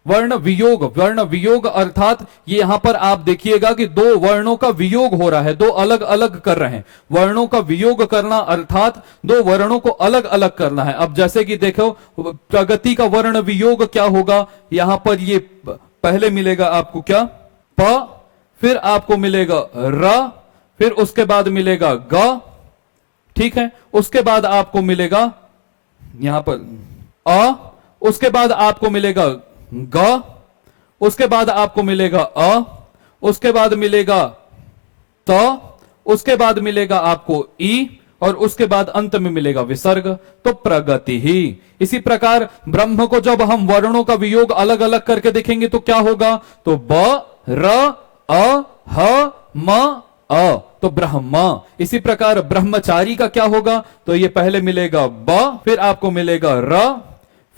वर्ण वियोग अर्थात ये यहां पर आप देखिएगा कि दो वर्णों का वियोग हो रहा है, दो अलग अलग कर रहे हैं। वर्णों का वियोग करना अर्थात दो वर्णों को अलग अलग करना है। अब जैसे कि देखो प्रगति का वर्ण वियोग क्या होगा? यहां पर ये पहले मिलेगा आपको क्या? प, फिर आपको मिलेगा र, फिर उसके बाद मिलेगा ग, ठीक है, उसके बाद आपको मिलेगा यहां पर अ, उसके बाद आपको मिलेगा ग, उसके बाद आपको मिलेगा अ, उसके बाद मिलेगा त, उसके बाद मिलेगा आपको ई, और उसके बाद अंत में मिलेगा विसर्ग, तो प्रगति ही। इसी प्रकार ब्रह्म को जब हम वर्णों का वियोग अलग अलग करके देखेंगे तो क्या होगा? तो ब, र, अ, ह, म, अ, तो ब्रह्म। इसी प्रकार ब्रह्मचारी का क्या होगा? तो ये पहले मिलेगा ब, फिर आपको मिलेगा र,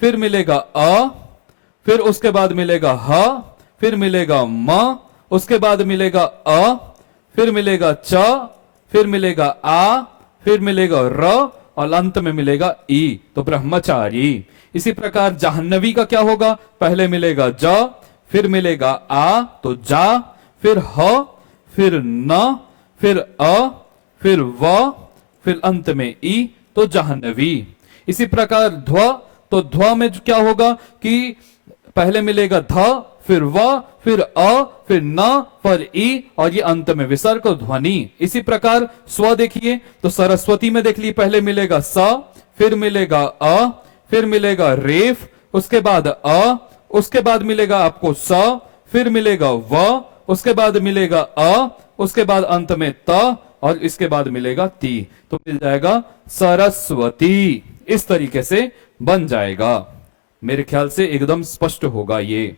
फिर मिलेगा अ, फिर उसके बाद मिलेगा ह, फिर मिलेगा म, उसके बाद मिलेगा अ, फिर मिलेगा च, फिर मिलेगा आ, फिर मिलेगा र, और अंत में मिलेगा ई, तो ब्रह्मचारी। इसी प्रकार जाह्नवी का क्या होगा, पहले मिलेगा ज, फिर मिलेगा आ तो जा, फिर ह, फिर न, फिर अ, फिर व, फिर अंत में ई, तो जाह्नवी। इसी प्रकार ध्व, तो ध्व में क्या होगा कि पहले मिलेगा ध, फिर व, फिर अ, फिर न, फिर ई, और ये अंत में विसर्ग ध्वनि। इसी प्रकार स्व देखिए तो सरस्वती में देख लीजिए, पहले मिलेगा स, फिर मिलेगा अ, फिर मिलेगा रेफ, उसके बाद अ, उसके बाद मिलेगा आपको स, फिर मिलेगा व, उसके बाद मिलेगा अ, उसके बाद अंत में त, और इसके बाद मिलेगा ती, तो मिल जाएगा सरस्वती। इस तरीके से बन जाएगा। मेरे ख्याल से एकदम स्पष्ट होगा ये।